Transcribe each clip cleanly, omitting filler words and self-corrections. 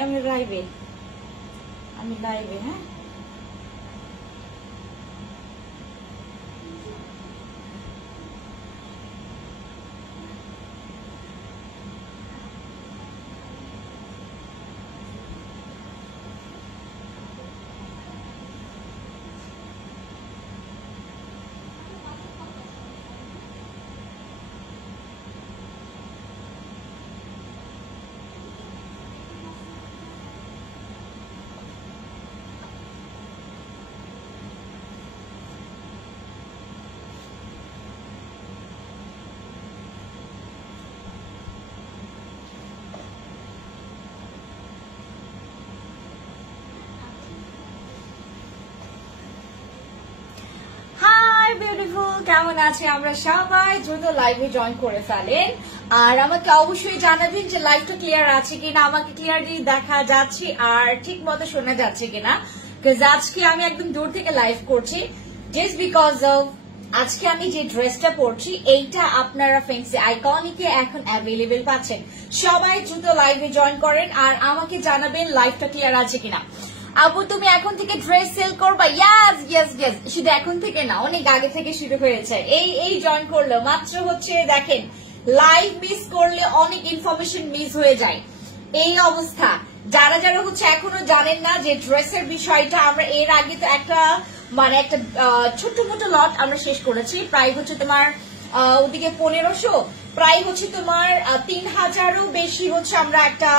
আমি লাইভে হ্যাঁ কেমন আছে আমরা সবাই দ্রুত লাইভে জয়েন করে ফেলেন আর আমাকে অবশ্যই জানাবেন যে লাইভটা ক্লিয়ার আছে কিনা আমাকে ক্লিয়ারলি দেখা যাচ্ছে আর ঠিক মতো শোনা যাচ্ছে কিনা বিকজ আজকে আমি একদম দূর থেকে লাইভ করছি জাস্ট বিকজ অফ আজকে আমি যে ড্রেসটা পরছি এইটা আপনারা ফ্যান্সি আইকনিকে এখন অ্যাভেলেবেল পাচ্ছেন সবাই দ্রুত লাইভে জয়েন করেন আর আমাকে জানাবেন লাইভটা ক্লিয়ার আছে কিনা আপু তুমি এখন থেকে ড্রেস সেল করবা ইয়াস ইয়েস ইয়েস শুধু এখন থেকে না অনেক আগে থেকে শুরু হয়েছে এই জয়েন করলো মাত্র হচ্ছে দেখেন লাইভ মিস করলে অনেক ইনফরমেশন মিস হয়ে যায় এই অবস্থা যারা যারা হচ্ছে এখনো জানেন না যে ড্রেসের বিষয়টা আমরা এর আগে তো একটা ছোট্ট মোটো লট আমরা শেষ করেছি প্রায় হচ্ছে তোমার ওদিকে 1500 প্রায় হচ্ছে তোমার 3000-এরও বেশি হচ্ছে আমরা একটা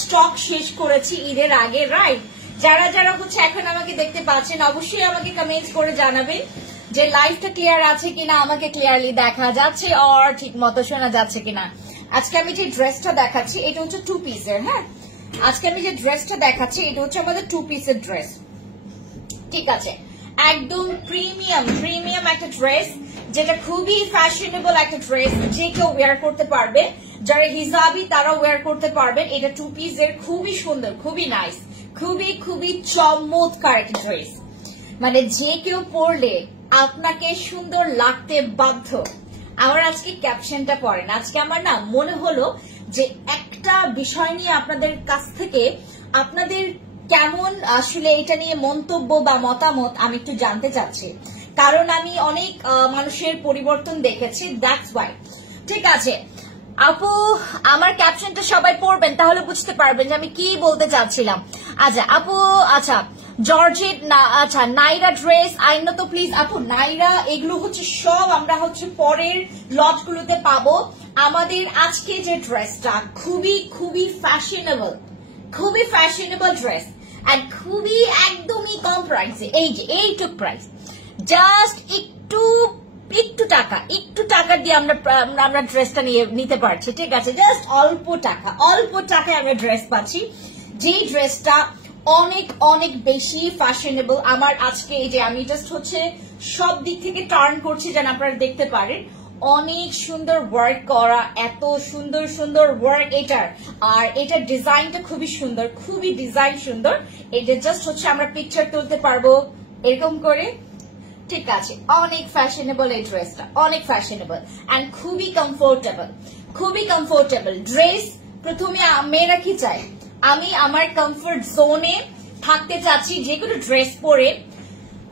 স্টক শেষ করেছি ঈদের আগে রাইট যারা যারা হচ্ছে এখন আমাকে দেখতে পাচ্ছেন অবশ্যই আমাকে কমেন্টস করে জানাবেন যে লাইভটা ক্লিয়ার আছে কিনা আমাকে ক্লিয়ারলি দেখা যাচ্ছে আর ঠিক মতো শোনা যাচ্ছে কিনা আজকে আমি যে ড্রেসটা দেখাচ্ছি এটা হচ্ছে 2 পিসের হ্যাঁ আজকে আমি যে ড্রেসটা দেখাচ্ছি এটা হচ্ছে আমাদের 2 পিসের ড্রেস ঠিক আছে একদম প্রিমিয়াম একটা ড্রেস যেটা খুবই ফ্যাশনেবল একটা ড্রেস যে কেউ ওয়্যার করতে পারবে যারা হিজাবি তারা ওয়্যার করতে পারবেন এটা 2 পিসের খুবই সুন্দর খুবই নাইস খুবই চমৎকার একটা ড্রেস মানে যে কেউ পরলে আপনাকে সুন্দর লাগতে বাধ্য আমার আজকে ক্যাপশনটা পড়েন আজকে আমার না মনে হলো যে একটা বিষয় নিয়ে আপনাদের কাছ থেকে আপনাদের কেমন আসলে এটা নিয়ে মন্তব্য বা মতামত আমি একটু জানতে চাচ্ছি কারণ আমি অনেক মানুষের পরিবর্তন দেখেছি দ্যাটস ওয়াই ঠিক আছে আপু আমার ক্যাপশনটা সবাই পড়বেন তাহলে বুঝতে পারবেন যে আমি কি বলতে চাচ্ছিলাম আচ্ছা আপু আচ্ছা জর্জেট না আচ্ছা নাইরা ড্রেস আইনো তো প্লিজ আপু নাইরা এগুলো হচ্ছে সব আমরা হচ্ছে পরের লটগুলোতে পাবো আমাদের আজকে যে ড্রেসটা খুবই ফ্যাশনেবল ড্রেস এন্ড খুবই একদমই কম প্রাইসে এই যে এইটুক প্রাইস জাস্ট একটু টাকা দিয়ে আমরা ড্রেসটা নিতে পারছি ঠিক আছে জাস্ট অল্প টাকায় আমরা ড্রেস পাচ্ছি যে ড্রেসটা অনেক বেশি ফ্যাশনেবল আমার আজকে এই যে আমি জাস্ট হচ্ছে সব দিক থেকে টার্ন করছি যেন আপনারা দেখতে পারেন অনেক সুন্দর ওয়ার্ক করা এত সুন্দর ওয়ার্ক এটার আর এটার ডিজাইনটা খুবই ডিজাইন সুন্দর এটা জাস্ট হচ্ছে আমরা পিকচার তুলতে পারবো এরকম করে ঠিক আছে অনেক ফ্যাশনেবল এই ড্রেসটা অনেক ফ্যাশনেবল এন্ড খুবই কমফোর্টেবল ড্রেস প্রথমে মেয়েরা কি চায় আমি আমার কমফোর্ট জোনে থাকতে চাচ্ছি যে কোনো ড্রেস পরে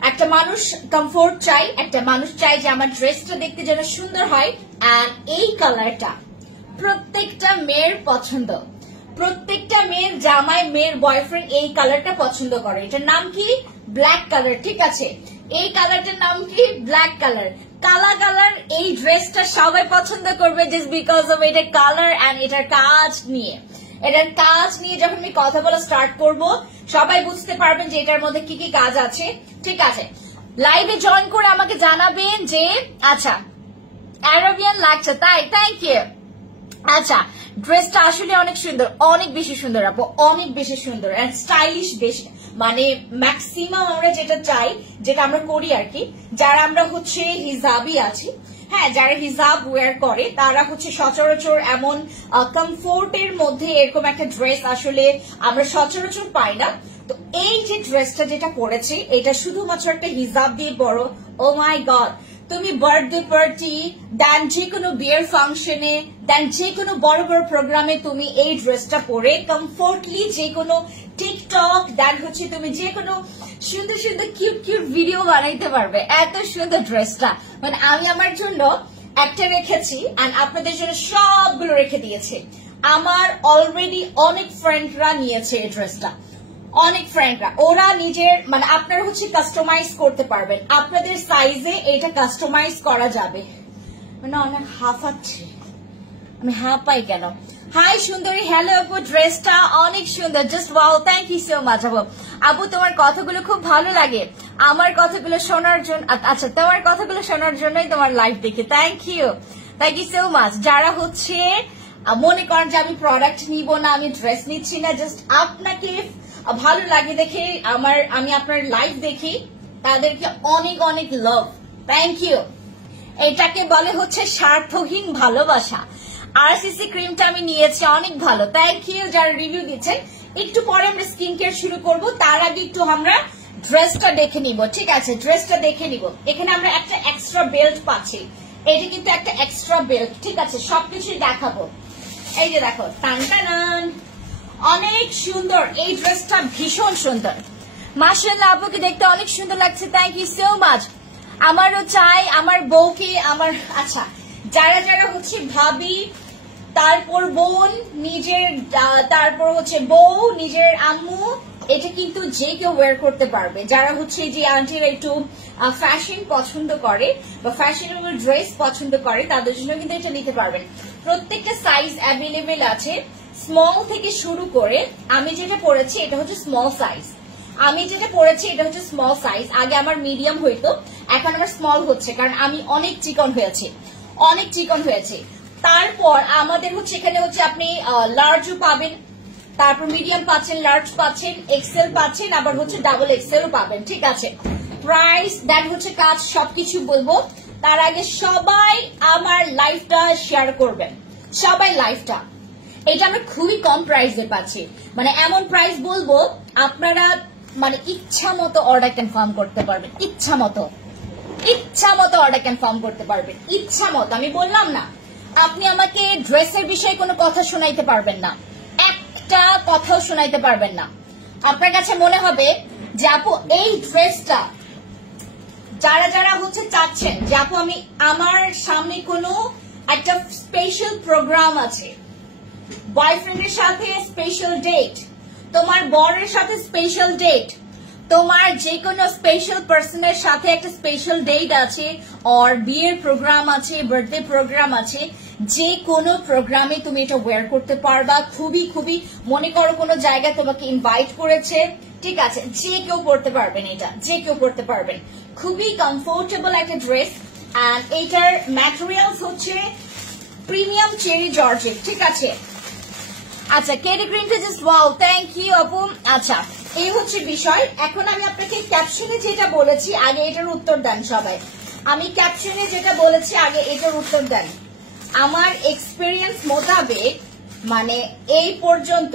একটা মানুষ কমফোর্ট চাই একটা মানুষ চাই যে আমার ড্রেসটা দেখতে যেন সুন্দর হয় এন্ড এই কালারটা প্রত্যেকটা মেয়ের পছন্দ প্রত্যেকটা মেয়ের জামাই মেয়ের বয়ফ্রেন্ড এই কালারটা পছন্দ করে এটার নাম কি ব্ল্যাক কালার ঠিক আছে এই কালারটার নাম কি ব্ল্যাক কালার কালার এই ড্রেসটা সবাই পছন্দ করবে জাস্ট বিকজ অফ এটা কালার এন্ড এটার কাজ নিয়ে যখন আমি কথা বলা স্টার্ট করব সবাই বুঝতে পারবেন যে এটার মধ্যে কি কি কাজ আছে ঠিক আছে লাইভে জয়েন করে আমাকে জানাবেন যে আচ্ছা অ্যারাবিয়ান লাগছে তাই থ্যাংক ইউ আচ্ছা ড্রেসটা আসলে অনেক সুন্দর অনেক বেশি সুন্দর আপু অনেক বেশি সুন্দর এন্ড স্টাইলিশ বেশি মানে ম্যাক্সিমাম আমরা যেটা চাই যেটা আমরা করি আর কি যারা আমরা হচ্ছে হিজাবি আছি হ্যাঁ যারা হিজাব ওয়্যার করে তারা হচ্ছে সচরাচর এমন কমফোর্টের মধ্যে এরকম একটা ড্রেস আসলে আমরা সচরাচর পাই না তো এই যে ড্রেসটা যেটা পরেছি এটা শুধুমাত্র একটা হিজাব দিয়ে পরো ও মাই গড তুমি বার্থডে পার্টি দেন যে কোনো বিয়ের ফাংশনে দেন যে কোনো বড় বড় প্রোগ্রামে তুমি এই ড্রেসটা পরে কমফোর্টলি যে কোনো টিকটক দেন হচ্ছে তুমি যে কোনো সুন্দর সুন্দর কিউট কিউট ভিডিও বানাইতে পারবে। এত সুন্দর ড্রেসটা, মানে আমি আমার জন্য একটা রেখেছি আর আপনাদের জন্য সবগুলো রেখে দিয়েছি। আমার অলরেডি অনেক ফ্রেন্ডরা নিয়েছে এই ড্রেসটা, অনেক ফ্রেন্ডরা, ওরা নিজের মানে আপনারা হচ্ছে কাস্টমাইজ করতে পারবেন, আপনাদের সাইজে এটা কাস্টমাইজ করা যাবে। মানে অনেক হাঁপাচ্ছে, আমি হাঁপাই কেন? হাই সুন্দরী, হ্যালো আপু, ড্রেসটা অনেক সুন্দর, just wow, thank you so much আপু। আপু তোমার কথাগুলো খুব ভালো লাগে, আমার কথাগুলো শোনার জন্য, আচ্ছা তোমার কথাগুলো শোনার জন্যই তোমার লাইভ দেখি, থ্যাংক ইউ সো মাচ। যারা হচ্ছে মনে করেন যে আমি প্রোডাক্ট নিব না, আমি ড্রেস নিচ্ছি না, জাস্ট আপনাকে ভালো লাগে দেখে আমি আপনার লাইভ দেখি, তাদেরকে অনেক অনেক লাভ, থ্যাংক ইউ। এটাকে বলে হচ্ছে স্বার্থহীন ভালোবাসা। আরসিসি ক্রিমটা আমি নিয়েছি, অনেক ভালো, থ্যাংক ইউ যারা রিভিউ দিচ্ছেন। একটু পরে আমরা স্কিন কেয়ার শুরু করব, তার আগে একটু আমরা ড্রেসটা দেখে নিব, ঠিক আছে? ড্রেসটা দেখে নিব। এখানে আমরা একটা এক্সট্রা বেল্ট পাচ্ছি, এটা কিন্তু একটা এক্সট্রা বেল্ট, ঠিক আছে? সবকিছুই দেখাবো। এই যে দেখো, টান টান, অনেক সুন্দর এই ড্রেসটা, ভীষণ সুন্দর মাশাআল্লাহ। আপুকে দেখতে অনেক সুন্দর লাগছে, থ্যাংক ইউ সো মাচ। আমারও চাই আমার বউকে আমার, আচ্ছা যারা যারা হচ্ছে ভাবি, তারপর বোন, নিজের তারপর হচ্ছে বউ, নিজের আম্মু, এটা কিন্তু যে কেউ ওয়্যার করতে পারবে। যারা হচ্ছে যে আন্টিরা একটু ফ্যাশন পছন্দ করে বা ফ্যাশনেবল ড্রেস পছন্দ করে, তাদের জন্য কিন্তু এটা নিতে পারবেন। প্রত্যেকটা সাইজ অ্যাভেলেবেল আছে, স্মল থেকে শুরু করে, আমি যেটা পরেছি এটা হচ্ছে স্মল সাইজ, আগে আমার মিডিয়াম হইতো, এখন আমার স্মল হচ্ছে, কারণ আমি অনেক চিকন হয়েছে। তারপর আমাদের হচ্ছে এখানে হচ্ছে আপনি লার্জও পাবেন, তারপর মিডিয়াম পাচ্ছেন, লার্জ পাচ্ছেন, এক্সেল পাচ্ছেন, আবার হচ্ছে ডাবল এক্সেলও পাবেন, ঠিক আছে? প্রাইস দেন হচ্ছে কাজ সবকিছু বলবো, তার আগে সবাই আমার লাইভটা শেয়ার করবেন, সবাই লাইভটা। এটা আমরা খুবই কম প্রাইসে পাচ্ছি, মানে এমন প্রাইস বলবো আপনারা মানে ইচ্ছা মতো অর্ডার কনফার্ম করতে পারবেন, ইচ্ছা মতো অর্ডার কনফার্ম করতে পারবেন, ইচ্ছা মতো। আমি বললাম না, আপনি আমাকে ড্রেসের বিষয়ে কোনো কথা শোনাইতে পারবেন না, একটা কথাও শোনাইতে পারবেন না। আপনার কাছে মনে হবে যে আপু এই ড্রেসটা, যারা যারা হচ্ছে চাচ্ছেন যে আপু আমি আমার সামনে কোনো একটা স্পেশাল প্রোগ্রাম আছে, বয়ফ্রেন্ডের সাথে স্পেশাল ডেট, তোমার বরের সাথে স্পেশাল ডেট, তোমার যে কোনো স্পেশাল পার্সনের সাথে একটা স্পেশাল ডেট আছে, আর বিয়ের প্রোগ্রাম আছে, বার্থডে প্রোগ্রাম আছে, যে কোনো প্রোগ্রামে তুমি এটা ওয়্যার করতে পারবা। খুবই খুবই, মনে করো কোনো জায়গায় তোমাকে ইনভাইট করেছে, ঠিক আছে, যে কেউ পড়তে পারবেন, এটা যে কেউ পড়তে পারবেন। খুবই কমফোর্টেবল একটা ড্রেস, এন্ড এইটার ম্যাটেরিয়ালস হচ্ছে প্রিমিয়াম চেরি জর্জেট, ঠিক আছে? আচ্ছা, কেডি গ্রিনটা জাস্ট ওয়াও, থ্যাংক ইউ আপু। আচ্ছা, এই হচ্ছে বিষয়। এখন আমি আপনাকে ক্যাপশনে যেটা বলেছি, আগে এটার উত্তর দেন সবাই। আমি ক্যাপশনে যেটা বলেছি, আগে এটার উত্তর দেন। আমার এক্সপিরিয়েন্স মোতাবেক, মানে এই পর্যন্ত,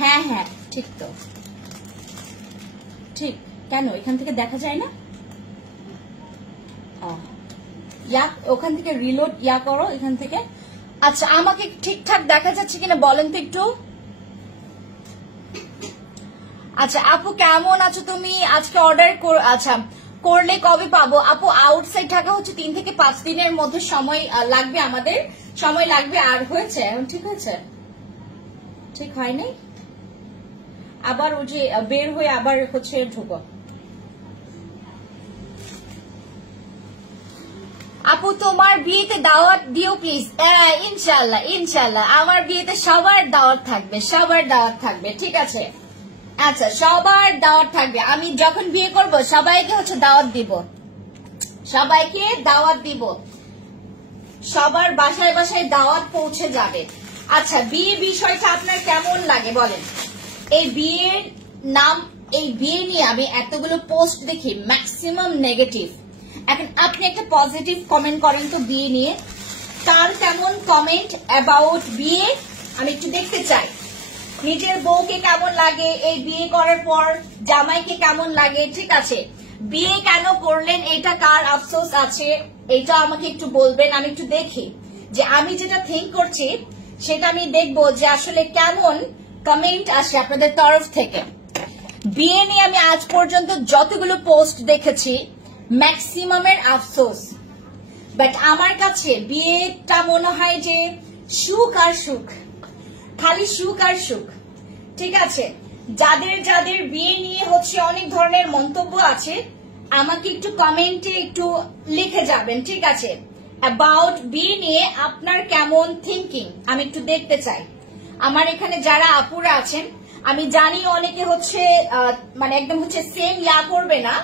হ্যাঁ হ্যাঁ ঠিক তো, ঠিক। কেন এখান থেকে দেখা যায় না? ওখান থেকে রিলোড করো এখান থেকে। আচ্ছা, আমাকে ঠিকঠাক দেখা যাচ্ছে কিনা বলেন তো একটু। আচ্ছা আপু, কেমন আছো তুমি? আজকে অর্ডার আচ্ছা করলে কবে পাবো? আপু আউটসাইড ঢাকা হচ্ছে 3 থেকে 5 দিনের মধ্যে সময় লাগবে, আমাদের সময় লাগবে। আর হয়েছে এখন, ঠিক হয়েছে? ঠিক হয়নি, আবার ওই যে বের হয়ে আবার হচ্ছে ঢুকো। আপু তোমার বিয়েতে দাওয়াত দিও প্লিজ। ইনশাল্লাহ ইনশাল্লাহ, আমার বিয়েতে সবার দাওয়াত থাকবে, ঠিক আছে? আচ্ছা, সবার দাওয়াত থাকবে। আমি যখন বিয়ে করব সবাইকে হচ্ছে দাওয়াত দিব, সবার বাসায় বাসায় দাওয়াত পৌঁছে যাবে। আচ্ছা, বিয়ে বিষয়টা আপনার কেমন লাগে বলেন? এই বিয়ের নাম, এই বিয়ে নিয়ে আমি এতগুলো পোস্ট দেখি, ম্যাক্সিমাম নেগেটিভ। এখন আপনি একটা পজিটিভ কমেন্ট করেন তো বিয়ে নিয়ে, কার কেমন কমেন্ট অ্যাবাউট বিয়ে আমি একটু দেখতে চাই। নিজের বউকে কেমন লাগে, এই বিয়ে করার পর জামাইকে কেমন লাগে, ঠিক আছে? বিয়ে কেন করলেন, এটা কার আফসোস আছে, এটা আমাকে একটু বলবেন। আমি একটু দেখি যে আমি যেটা থিঙ্ক করছি সেটা আমি দেখবো যে আসলে কেমন কমেন্ট আসে আপনাদের তরফ থেকে। বিয়ে নিয়ে আমি আজ পর্যন্ত যতগুলো পোস্ট দেখেছি ম্যাক্সিমামের আফসোস, বাট আমার কাছে বিয়েটা মনে হয় যে সুখ আর সুখ, খালি সুখ আর সুখ। ঠিক আছে, যাদের যাদের বিয়ে নিয়ে হচ্ছে অনেক ধরনের মন্তব্য আছে আমাকে একটু কমেন্টে একটু লিখে যাবেন। ঠিক আছে, অ্যাবাউট বিয়ে নিয়ে আপনার কেমন থিঙ্কিং আমি একটু দেখতে চাই। আমার এখানে যারা আপুরা আছেন আমি জানি অনেকে হচ্ছে মানে একদম হচ্ছে সেম ইয়া করবে না,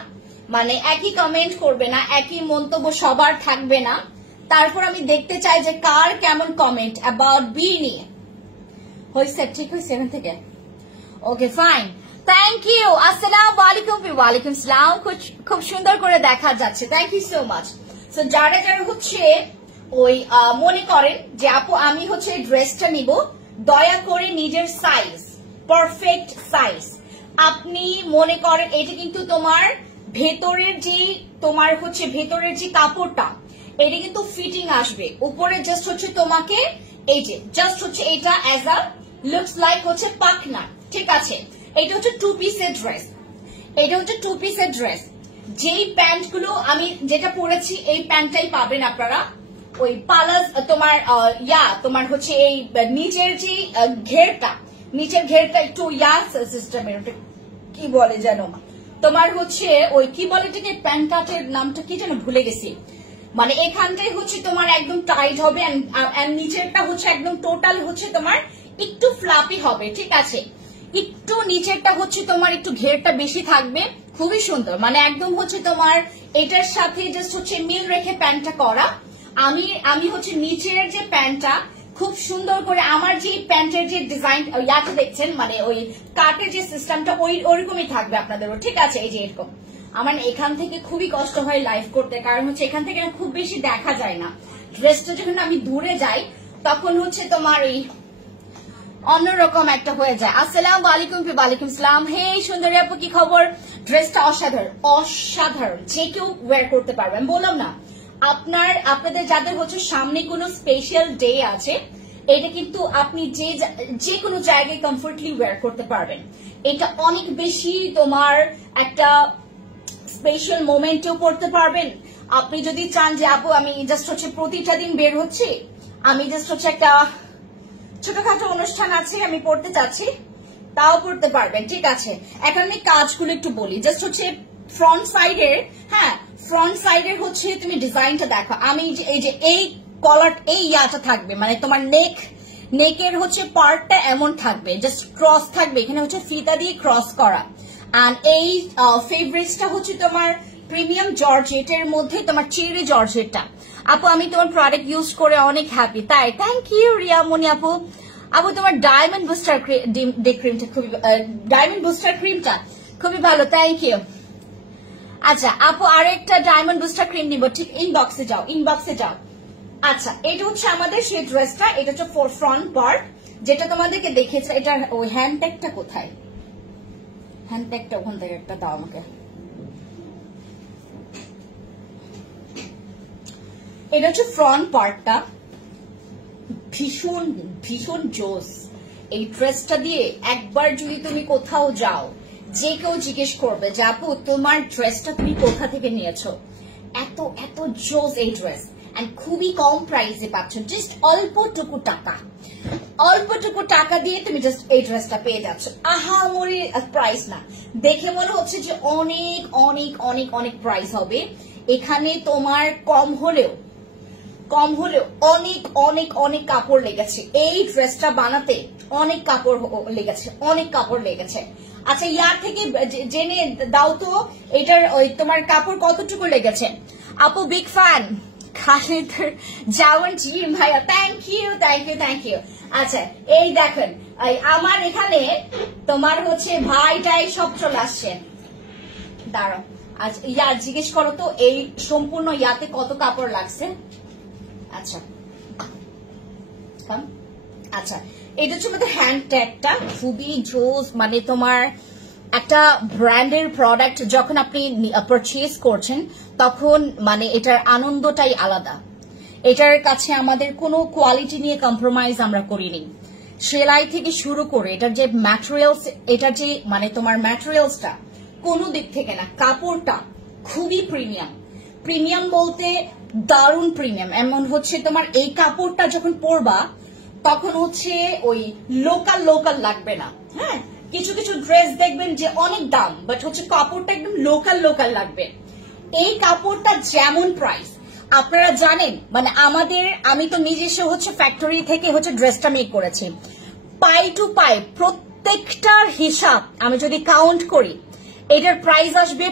মানে একই কমেন্ট করবে না, একই মন্তব্য সবার থাকবে না। তারপর আমি দেখতে চাই যে কার কেমন কমেন্ট অ্যাবাউট বিয়ে নিয়ে হয়েছে। ঠিক হয়েছে এখান থেকে? Okay fine, thank you. আসসালামু আলাইকুম। ওয়ালাইকুম সালাম। খুব সুন্দর করে দেখা যাচ্ছে, thank you so much. So যারা যারা হচ্ছে ওই মনে করেন যে আপু আমি হচ্ছে এই ড্রেসটা নিব, দয়া করে নিজের সাইজ, পারফেক্ট সাইজ আপনি মনে করেন এটা কিন্তু তোমার ভেতরের যে তোমার হচ্ছে ভেতরের যে কাপড়টা এটা কিন্তু ফিটিং আসবে, উপরে জাস্ট হচ্ছে তোমাকে এই যে জাস্ট হচ্ছে এটা অ্যাজ আ লুকস লাইক হচ্ছে পাখনা। ঠিক আছে, এটা হচ্ছে টু পিসের ড্রেস, এটা হচ্ছে টু পিসের ড্রেস। যেই প্যান্ট গুলো আমি যেটা পরেছি এই প্যান্টটাই পাবেন আপনারা, ওই পালাস তোমার তোমার হচ্ছে এই নিচের যে ঘেরটা, নিচের ঘেরটা একটু সিস্টেমের, কি বলে যেন তোমার হচ্ছে ওই কি বলে এটাকে, প্যান্ট কাটের নামটা কি যেন ভুলে গেছি। মানে এখানটাই হচ্ছে তোমার একদম টাইট হবে, নিচেরটা হচ্ছে একদম টোটাল হচ্ছে তোমার একটু ফ্লাপি হবে। ঠিক আছে, একটু নিচেরটা হচ্ছে তোমার একটু ঘেরটা বেশি থাকবে, খুবই সুন্দর, মানে একদম হচ্ছে তোমার এটার সাথে জাস্ট হচ্ছে মিল রেখে প্যান্টটা করা। আমি হচ্ছে নিচের যে প্যান্টটা খুব সুন্দর করে আমার যে প্যান্টের যে ডিজাইন ইয়াটা দেখছেন, মানে ওই কাটের যে সিস্টেমটা ওইরকমই থাকবে আপনাদেরও। ঠিক আছে, এই যে এরকম। আমার এখান থেকে খুবই কষ্ট হয় লাইভ করতে, কারণ হচ্ছে এখান থেকে খুব বেশি দেখা যায় না ড্রেসটা। যখন আমি দূরে যাই তখন হচ্ছে তোমার এই অন্যরকম একটা হয়ে যায়। আসসালামু আলাইকুম। ওয়ালাইকুম সালাম। হে সুন্দরী আপু, কি খবর? ড্রেসটা অসাধারণ, অসাধারণ, যে কেউ ওয়্যার করতে পারবেন। বললাম না, আপনাদের যাদের হচ্ছে সামনে কোনো স্পেশাল ডে আছে এটা কিন্তু আপনি যে কোনো জায়গায় কমফোর্টলি ওয়্যার করতে পারবেন। এটা অনেক বেশি তোমার একটা স্পেশাল মোমেন্টেও পড়তে পারবেন। আপনি যদি চান যে আপু আমি জাস্ট হচ্ছে প্রতিটা দিন বের হচ্ছি, আমি জাস্ট হচ্ছে একটা ছোটখাটো অনুষ্ঠান আছে আমি পড়তে চাচ্ছি, তাও পড়তে পারবেন। ঠিক আছে, এখন আমি কাজগুলো একটু বলি। জাস্ট হচ্ছে ফ্রন্ট সাইডের, হ্যাঁ ফ্রন্ট সাইডের হচ্ছে তুমি ডিজাইনটা দেখো। আমি এই যে এই কলার এই ইয়াটা থাকবে, মানে তোমার নেকের হচ্ছে পার্টটা এমন থাকবে, জাস্ট ক্রস থাকবে, এখানে হচ্ছে ফিতা দিয়ে ক্রস করা। আর এই ফেব্রিক্সটা হচ্ছে তোমার প্রিমিয়াম জর্জেটের মধ্যে তোমার চেরি জর্জেটটা। আপু আমি তোমার প্রোডাক্ট ইউজ করে অনেক হ্যাপি। তাই, থ্যাংক ইউ রিয়ামনি আপু। আপু তোমার ডায়মন্ড বুস্টার ক্রিমটা খুবই, ডায়মন্ড বুস্টার ক্রিমটা খুবই ভালো, থ্যাংক ইউ। আচ্ছা আপু আরেকটা ডায়মন্ড বুস্টার ক্রিম নিব, ঠিক ইনবক্সে যাও, ইনবক্সে যাও। আচ্ছা এটা হচ্ছে আমাদের সেই ড্রেসটা, এটা হচ্ছে ফ্রন্ট পার্ট যেটা তোমাদেরকে দেখেছে। এটা ওই হ্যান্ড ট্যাগটা কোথায়, হ্যান্ড ট্যাগটা ওখান থেকে একটা দাও আমাকে। এটা হচ্ছে ফ্রন্ট পার্টটা, ভীষণ ভীষণ জোস। এই ড্রেসটা দিয়ে একবার যদি তুমি কোথাও যাও, যে কেউ জিজ্ঞেস করবে যে আপু তোমার ড্রেসটা তুমি কোথা থেকে নিয়েছো, এত এত জোস এই ড্রেস। এন্ড খুবই কম প্রাইসে পাচ্ছ, জাস্ট অল্পটুকু টাকা দিয়ে তুমি জাস্ট এই ড্রেসটা পেয়ে যাচ্ছ। আহামরি প্রাইস না, দেখে মনে হচ্ছে যে অনেক অনেক অনেক অনেক প্রাইস হবে। এখানে তোমার কম হলেও অনেক অনেক অনেক কাপড় লেগেছে এই ড্রেসটা বানাতে, অনেক কাপড় লেগেছে। আচ্ছা ইয়ার থেকে জেনে দাও তো এটার ওই তোমার কাপড় কতটুকু লেগেছে। আপু বিগ ফ্যান যাওয়ান জি ভাইয়া, থ্যাংক ইউ। আচ্ছা এই দেখেন আমার এখানে তোমার হচ্ছে ভাইটাই সব চলে আসছে, দাঁড়াও। আচ্ছা ইয়ার জিজ্ঞেস করো তো এই সম্পূর্ণ ইয়াতে কত কাপড় লাগছে। আচ্ছা আচ্ছা এটা হচ্ছে আমাদের হ্যান্ড ট্যাগটা, খুবই জোস, মানে তোমার একটা ব্র্যান্ডের প্রোডাক্ট যখন আপনি পারচেজ করছেন তখন মানে এটার আনন্দটাই আলাদা। এটার কাছে আমাদের কোনো কোয়ালিটি নিয়ে কম্প্রোমাইজ আমরা করিনি। সেলাই থেকে শুরু করে এটার যে ম্যাটেরিয়ালস, এটার যে মানে তোমার ম্যাটেরিয়ালসটা কোনো দিক থেকে না, কাপড়টা খুবই প্রিমিয়াম। প্রিমিয়াম বলতে দারুণ প্রিমিয়াম। এমন হচ্ছে তোমার এই কাপড়টা যখন পরবা তখন হচ্ছে ওই লোকাল লোকাল লাগবে না। হ্যাঁ, কিছু কিছু ড্রেস দেখবেন যে অনেক দাম, বাট হচ্ছে কাপড়টা একদম লোকাল লোকাল লাগবে। এই কাপড়টা যেমন প্রাইস আপনারা জানেন, মানে আমি তো নিজস্ব হচ্ছে ফ্যাক্টরি থেকে হচ্ছে ড্রেসটা মেক করেছি। পাই টু পাই প্রত্যেকটার হিসাব আমি যদি কাউন্ট করি, এটার প্রাইস আসবে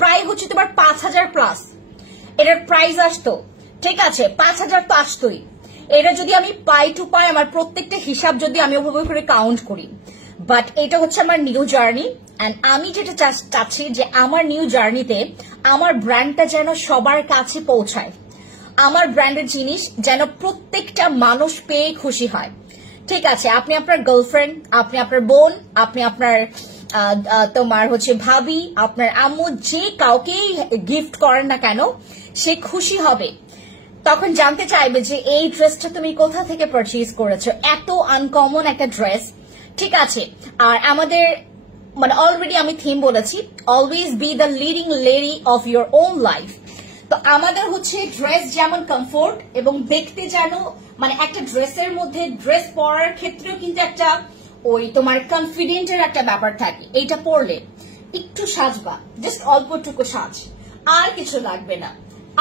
প্রায় হচ্ছে তোমার 5,000 প্লাস। এটার প্রাইস আসতো, ঠিক আছে, 5,000 তো আসতোই। এটা যদি আমি পাই টু পাই আমার প্রত্যেকটা হিসাব যদি আমি ওভাবে করে কাউন্ট করি, বাট এটা হচ্ছে আমার নিউ জার্নি। অ্যান্ড আমি যেটা চাচ্ছি যে আমার নিউ জার্নিতে আমার ব্র্যান্ডটা যেন সবার কাছে পৌঁছায়, আমার ব্র্যান্ডের জিনিস যেন প্রত্যেকটা মানুষ পেয়ে খুশি হয়। ঠিক আছে, আপনি আপনার গার্লফ্রেন্ড, আপনি আপনার বোন, আপনি আপনার তোমার হচ্ছে ভাবি, আপনার আম্মু, যে কাউকেই গিফট করেন না কেন সে খুশি হবে, তখন জানতে চাইবে যে এই ড্রেসটা তুমি কোথা থেকে পারচেজ করেছো। এত আনকমন একটা ড্রেস, ঠিক আছে। আর আমাদের মানে অলরেডি আমি থিম বলেছি, always be the leading lady of your own life. তো আমাদের হচ্ছে ড্রেস যেমন কমফোর্ট এবং দেখতে যেন মানে একটা ড্রেসের মধ্যে ড্রেস পরার ক্ষেত্রেও কিন্তু একটা ওই তোমার কনফিডেন্টের একটা ব্যাপার থাকে। এইটা পরলে একটু সাজবা, জাস্ট অল্পটুকু সাজ, আর কিছু লাগবে না,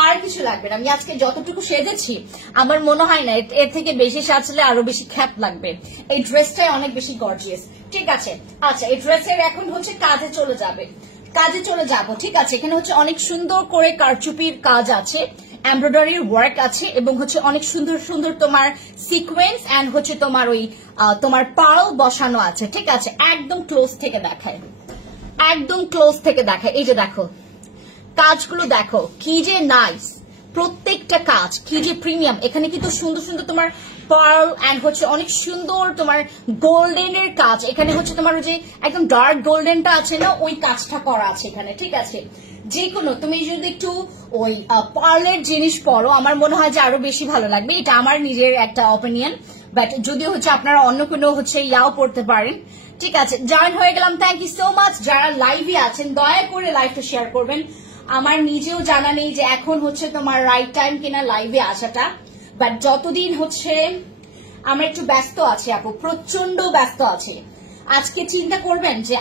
আর কিছু লাগবে না। আমি আজকে যতটুকু সেজেছি আমার মনে হয় না এর থেকে বেশি সাজলে আরো বেশি খ্যাপ লাগবে। এই ড্রেসটাই অনেক বেশি গর্জিয়াস, ঠিক আছে। আচ্ছা, এই ড্রেসের এখন হচ্ছে কাজে চলে যাব, ঠিক আছে। এখানে হচ্ছে অনেক সুন্দর করে কারচুপির কাজ আছে, এমব্রয়ডারির ওয়ার্ক আছে এবং হচ্ছে অনেক সুন্দর সুন্দর তোমার সিকোয়েন্স এন্ড হচ্ছে তোমার ওই তোমার পার্ল বসানো আছে, ঠিক আছে। একদম ক্লোজ থেকে দেখায়, এই যে দেখো কাজগুলো, দেখো কি যে নাইস, প্রত্যেকটা কাজ কি যে প্রিমিয়াম। এখানে কিন্তু সুন্দর সুন্দর তোমার পার্ল এন্ড হচ্ছে অনেক সুন্দর তোমার গোল্ডেনের কাজ। এখানে হচ্ছে তোমার যে একদম ডার্ক গোল্ডেনটা আছে না, ওই কাজটা করা আছে এখানে, ঠিক আছে। যে কোনো তুমি যদি একটু ওই পার্লের জিনিস পরো আমার মনে হয় যে আরো বেশি ভালো লাগবে। এটা আমার নিজের একটা অপিনিয়ন, বাট যদিও হচ্ছে আপনারা অন্য কোনো হচ্ছে ইয়াও পড়তে পারেন, ঠিক আছে। জয়েন হয়ে গেলাম, থ্যাংক ইউ সো মাচ। যারা লাইভে আছেন দয়া করে লাইভটা শেয়ার করবেন। আমার নিজেও জানা নেই যে এখন হচ্ছে তোমার রাইট টাইম কিনা লাইভে আসাটা, বাট যতদিন হচ্ছে আমরা একটু ব্যস্ত আছি আপু, প্রচন্ড ব্যস্ত আছে। আজকে চিন্তা করবেন যে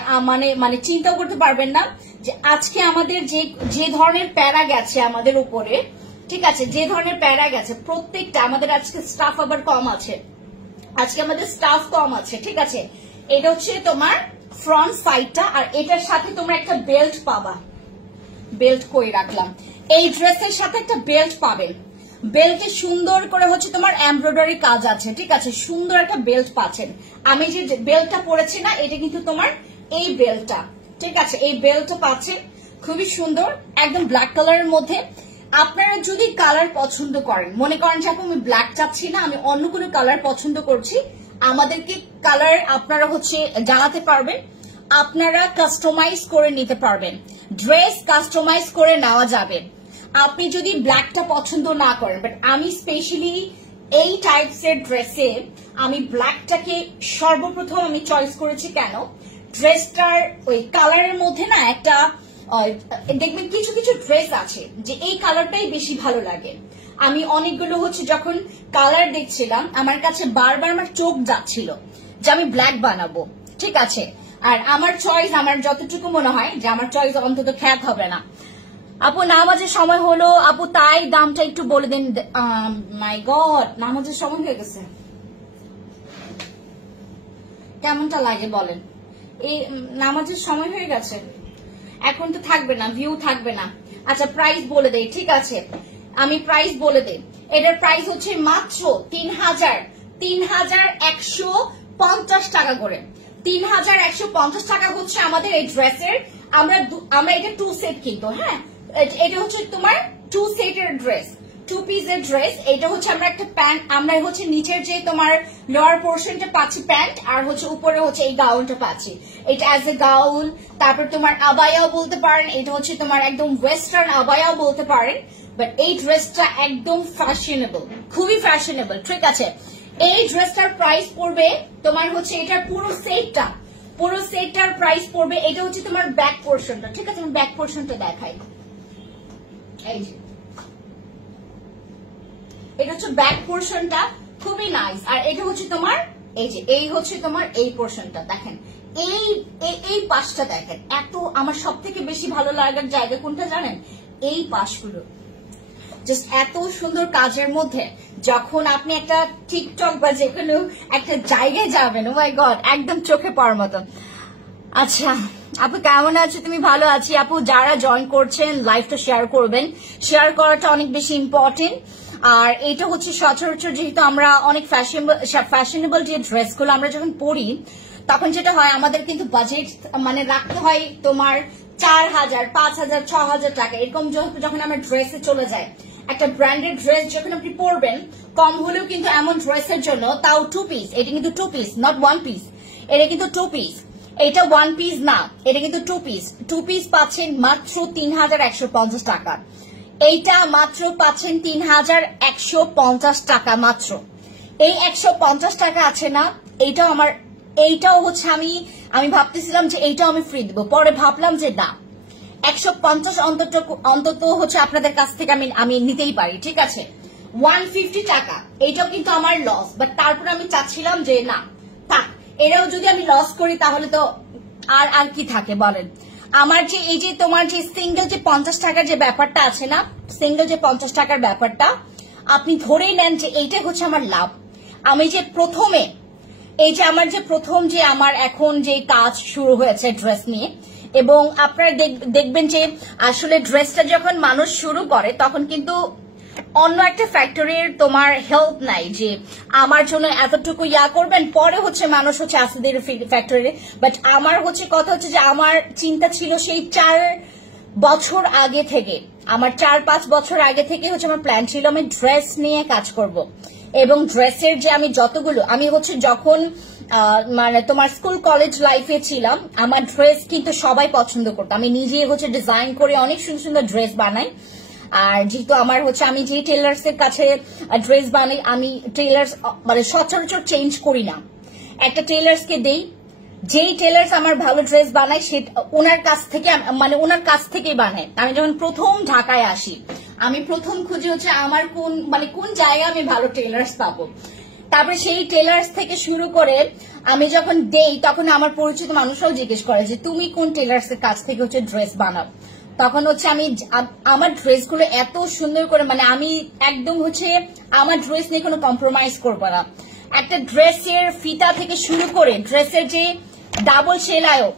মানে চিন্তাও করতে পারবেন না যে আজকে আমাদের যে ধরনের প্যারা গেছে আমাদের উপরে, ঠিক আছে, যে ধরনের প্যারা গেছে প্রত্যেকটা আমাদের আজকে স্টাফ আবার কম আছে, ঠিক আছে। এটা হচ্ছে তোমার ফ্রন্ট সাইডটা, আর এটার সাথে তোমরা একটা বেল্ট পাবা, বেল্ট করে রাখলাম। এই ড্রেসের সাথে একটা বেল্ট পাবেন, বেল্টে সুন্দর করে হচ্ছে তোমার এমব্রয়ডারি কাজ আছে, ঠিক আছে, সুন্দর একটা বেল্ট পাচ্ছেন। আমি যে বেল্টটা পরেছি না, এটা কিন্তু তোমার এই বেল্টটা, ঠিক আছে, এই বেল্টটা পাচ্ছেন খুবই সুন্দর, একদম ব্ল্যাক কালারের মধ্যে। আপনারা যদি কালার পছন্দ করেন, মনে করেন যে আমি ব্ল্যাক চাচ্ছি না, আমি অন্য কোনো কালার পছন্দ করছি, আমাদেরকে কালার আপনারা হচ্ছে জানাতে পারবেন, আপনারা কাস্টমাইজ করে নিতে পারবেন, ড্রেস কাস্টমাইজ করে নেওয়া যাবে। আপনি যদি ব্ল্যাকটা পছন্দ না করেন, বাট আমি স্পেশালি এই টাইপস এর ড্রেসে আমি ব্ল্যাকটাকে সর্বপ্রথম আমি চয়েস করেছি। কেন? ড্রেসটার ওই কালারের মধ্যে না একটা দেখবেন কিছু কিছু ড্রেস আছে যে এই কালারটাই বেশি ভালো লাগে। আমি অনেকগুলো হচ্ছে যখন কালার দেখছিলাম আমার কাছে বারবার আমার চোখ যাচ্ছিল যে আমি ব্ল্যাক বানাবো, ঠিক আছে। আর আমার চয়েস, আমার যতটুকু মনে হয় যে আমার চয়েস অন্তত খ্যাত হবে না। আপু নামাজের সময় হলো আপু, তাই দামটা একটু বলে দেন। মাই গড, নামাজের সময় হয়ে গেছে, কেমনটা লাগে বলেন? এই নামাজের সময় হয়ে গেছে, এখন তো থাকবে না, ভিউ থাকবে না। আচ্ছা প্রাইস বলে দেই, ঠিক আছে, আমি প্রাইস বলে দেই। এটার প্রাইস হচ্ছে মাত্র 3,150 টাকা করে, 3,150 টাকা হচ্ছে আমাদের এই ড্রেসের। আমরা এটা 2 সেট কিন্তু, হ্যাঁ এটা হচ্ছে তোমার 2 সেটের ড্রেস, 2 পিসের ড্রেস। এটা হচ্ছে আমরা একটা প্যান্ট, আমরা হচ্ছে নিচের যে তোমার লোয়ার পোর্শনটা পাচ্ছি প্যান্ট, আর হচ্ছে উপরে হচ্ছে এই গাউনটা পাচ্ছি। এটা অ্যাজ এ গাউন, তারপর তোমার আবায়াও বলতে পারেন, এটা হচ্ছে তোমার একদম ওয়েস্টার্ন আবায়াও বলতে পারেন। বাট এই ড্রেসটা একদম ফ্যাশনেবল, খুবই ফ্যাশনেবল, ঠিক আছে। এই ড্রেসটার প্রাইস পড়বে তোমার হচ্ছে এটার পুরো সেটটার প্রাইস পড়বে, এটা হচ্ছে তোমার ব্যাক পোর্শনটা, ঠিক আছে। আমি ব্যাক পোর্শনটা দেখাই, এই যে এটা হচ্ছে ব্যাক পোর্শনটা, খুবই নাইস। আর এটা হচ্ছে তোমার এই যে এই হচ্ছে তোমার এই পোর্শনটা, দেখেন এই পাশটা দেখেন। এত আমার সব থেকে বেশি ভালো লাগার জায়গা কোনটা জানেন? এই পাশগুলো জাস্ট এত সুন্দর কাজের মধ্যে। যখন আপনি একটা টিকটক বা যে কোনো একটা জায়গায় যাবেন, ও মাই গড, একদম চোখে পড়ার মতো। আচ্ছা আপু কেমন আছে? তুমি ভালো আছি আপু। যারা জয়েন করছেন লাইভটা শেয়ার করবেন, শেয়ার করাটা অনেক বেশি ইম্পর্টেন্ট। আর এটা হচ্ছে সচরাচর যেহেতু আমরা অনেক ফ্যাশনেবল যে ড্রেসগুলো আমরা যখন পরি, তখন যেটা হয় আমাদের কিন্তু বাজেট মানে রাখতে হয় তোমার 4,000, 5,000, 6,000 টাকা এরকম। যখন আমরা ড্রেসে চলে যাই, একটা ব্র্যান্ডেড ড্রেস যখন আপনি পরবেন, কম হলেও কিন্তু এমন ড্রেসের জন্য, তাও 2 পিস, এটা কিন্তু 2 পিস, নট 1 পিস, এটা কিন্তু 2 পিস, এটা 1 পিস না, এটা কিন্তু 2 পিস পাচ্ছেন মাত্র 3,150 টাকা। এইটা মাত্র পাচ্ছেন 3,150 টাকা মাত্র। এই 150 টাকা আছে না, এইটাও হচ্ছে আমি ভাবতেছিলাম যে এইটাও আমি ফ্রি দেবো, পরে ভাবলাম যে না, 150 অন্তত হচ্ছে আপনাদের কাছ থেকে আমি নিতেই পারি, ঠিক আছে। 150 টাকা এইটাও কিন্তু আমার লস, বাট তারপর আমি চাচ্ছিলাম যে না থাক, এরাও যদি আমি লস করি তাহলে তো আর কি থাকে বলেন। আমার যে এই যে তোমার যে সিঙ্গেল যে 50 টাকার যে ব্যাপারটা আছে না, সিঙ্গেল যে 50 টাকার ব্যাপারটা আপনি ধরেই নেন যে এইটাই হচ্ছে আমার লাভ। আমি যে প্রথমে এই যে আমার যে প্রথম যে আমার এখন যে কাজ শুরু হয়েছে ড্রেস নিয়ে, এবং আপনারা দেখবেন যে আসলে ড্রেসটা যখন মানুষ শুরু করে তখন কিন্তু অন্য একটা ফ্যাক্টরির তোমার হেল্প নাই যে আমার জন্য এতটুকু করবেন, পরে হচ্ছে মানুষ হচ্ছে আসদের ফ্যাক্টরি। বাট আমার হচ্ছে কথা হচ্ছে যে আমার চিন্তা ছিল সেই 4 বছর আগে থেকে, আমার 4-5 বছর আগে থেকে হচ্ছে আমার প্ল্যান ছিল আমি ড্রেস নিয়ে কাজ করব। এবং ড্রেসের যে আমি হচ্ছে যখন মানে তোমার স্কুল কলেজ লাইফে ছিলাম, আমার ড্রেস কিন্তু সবাই পছন্দ করতো। আমি নিজে হচ্ছে ডিজাইন করে অনেক সুন্দর সুন্দর ড্রেস বানাই। আর যেহেতু আমার হচ্ছে আমি যে টেলার্স এর কাছে ড্রেস বানাই, আমি টেলার্স মানে সচরাচর চেঞ্জ করি না, একটা টেলার্স কে দেই, যেই টেলার্স আমার ভালো ড্রেস বানায় সে ওনার কাছ থেকেই বানায়। আমি যখন প্রথম ঢাকায় আসি, আমি প্রথম খুঁজে হচ্ছে আমার কোন জায়গায় আমি ভালো টেলার্স পাবো। তারপরে সেই টেলার্স থেকে শুরু করে আমি যখন দেই, তখন আমার পরিচিত মানুষরাও জিজ্ঞেস করে যে তুমি কোন টেলার্স এর কাছ থেকে হচ্ছে ড্রেস বানাও। তখন হচ্ছে আমার ড্রেসগুলো এত সুন্দর করে আমি একদম হচ্ছে আমার ড্রেস নিয়ে কোনো কম্প্রোমাইজ করবো না। একটা ড্রেসের ফিতা থেকে শুরু করে ড্রেসের যে ডাবল সেলাইও,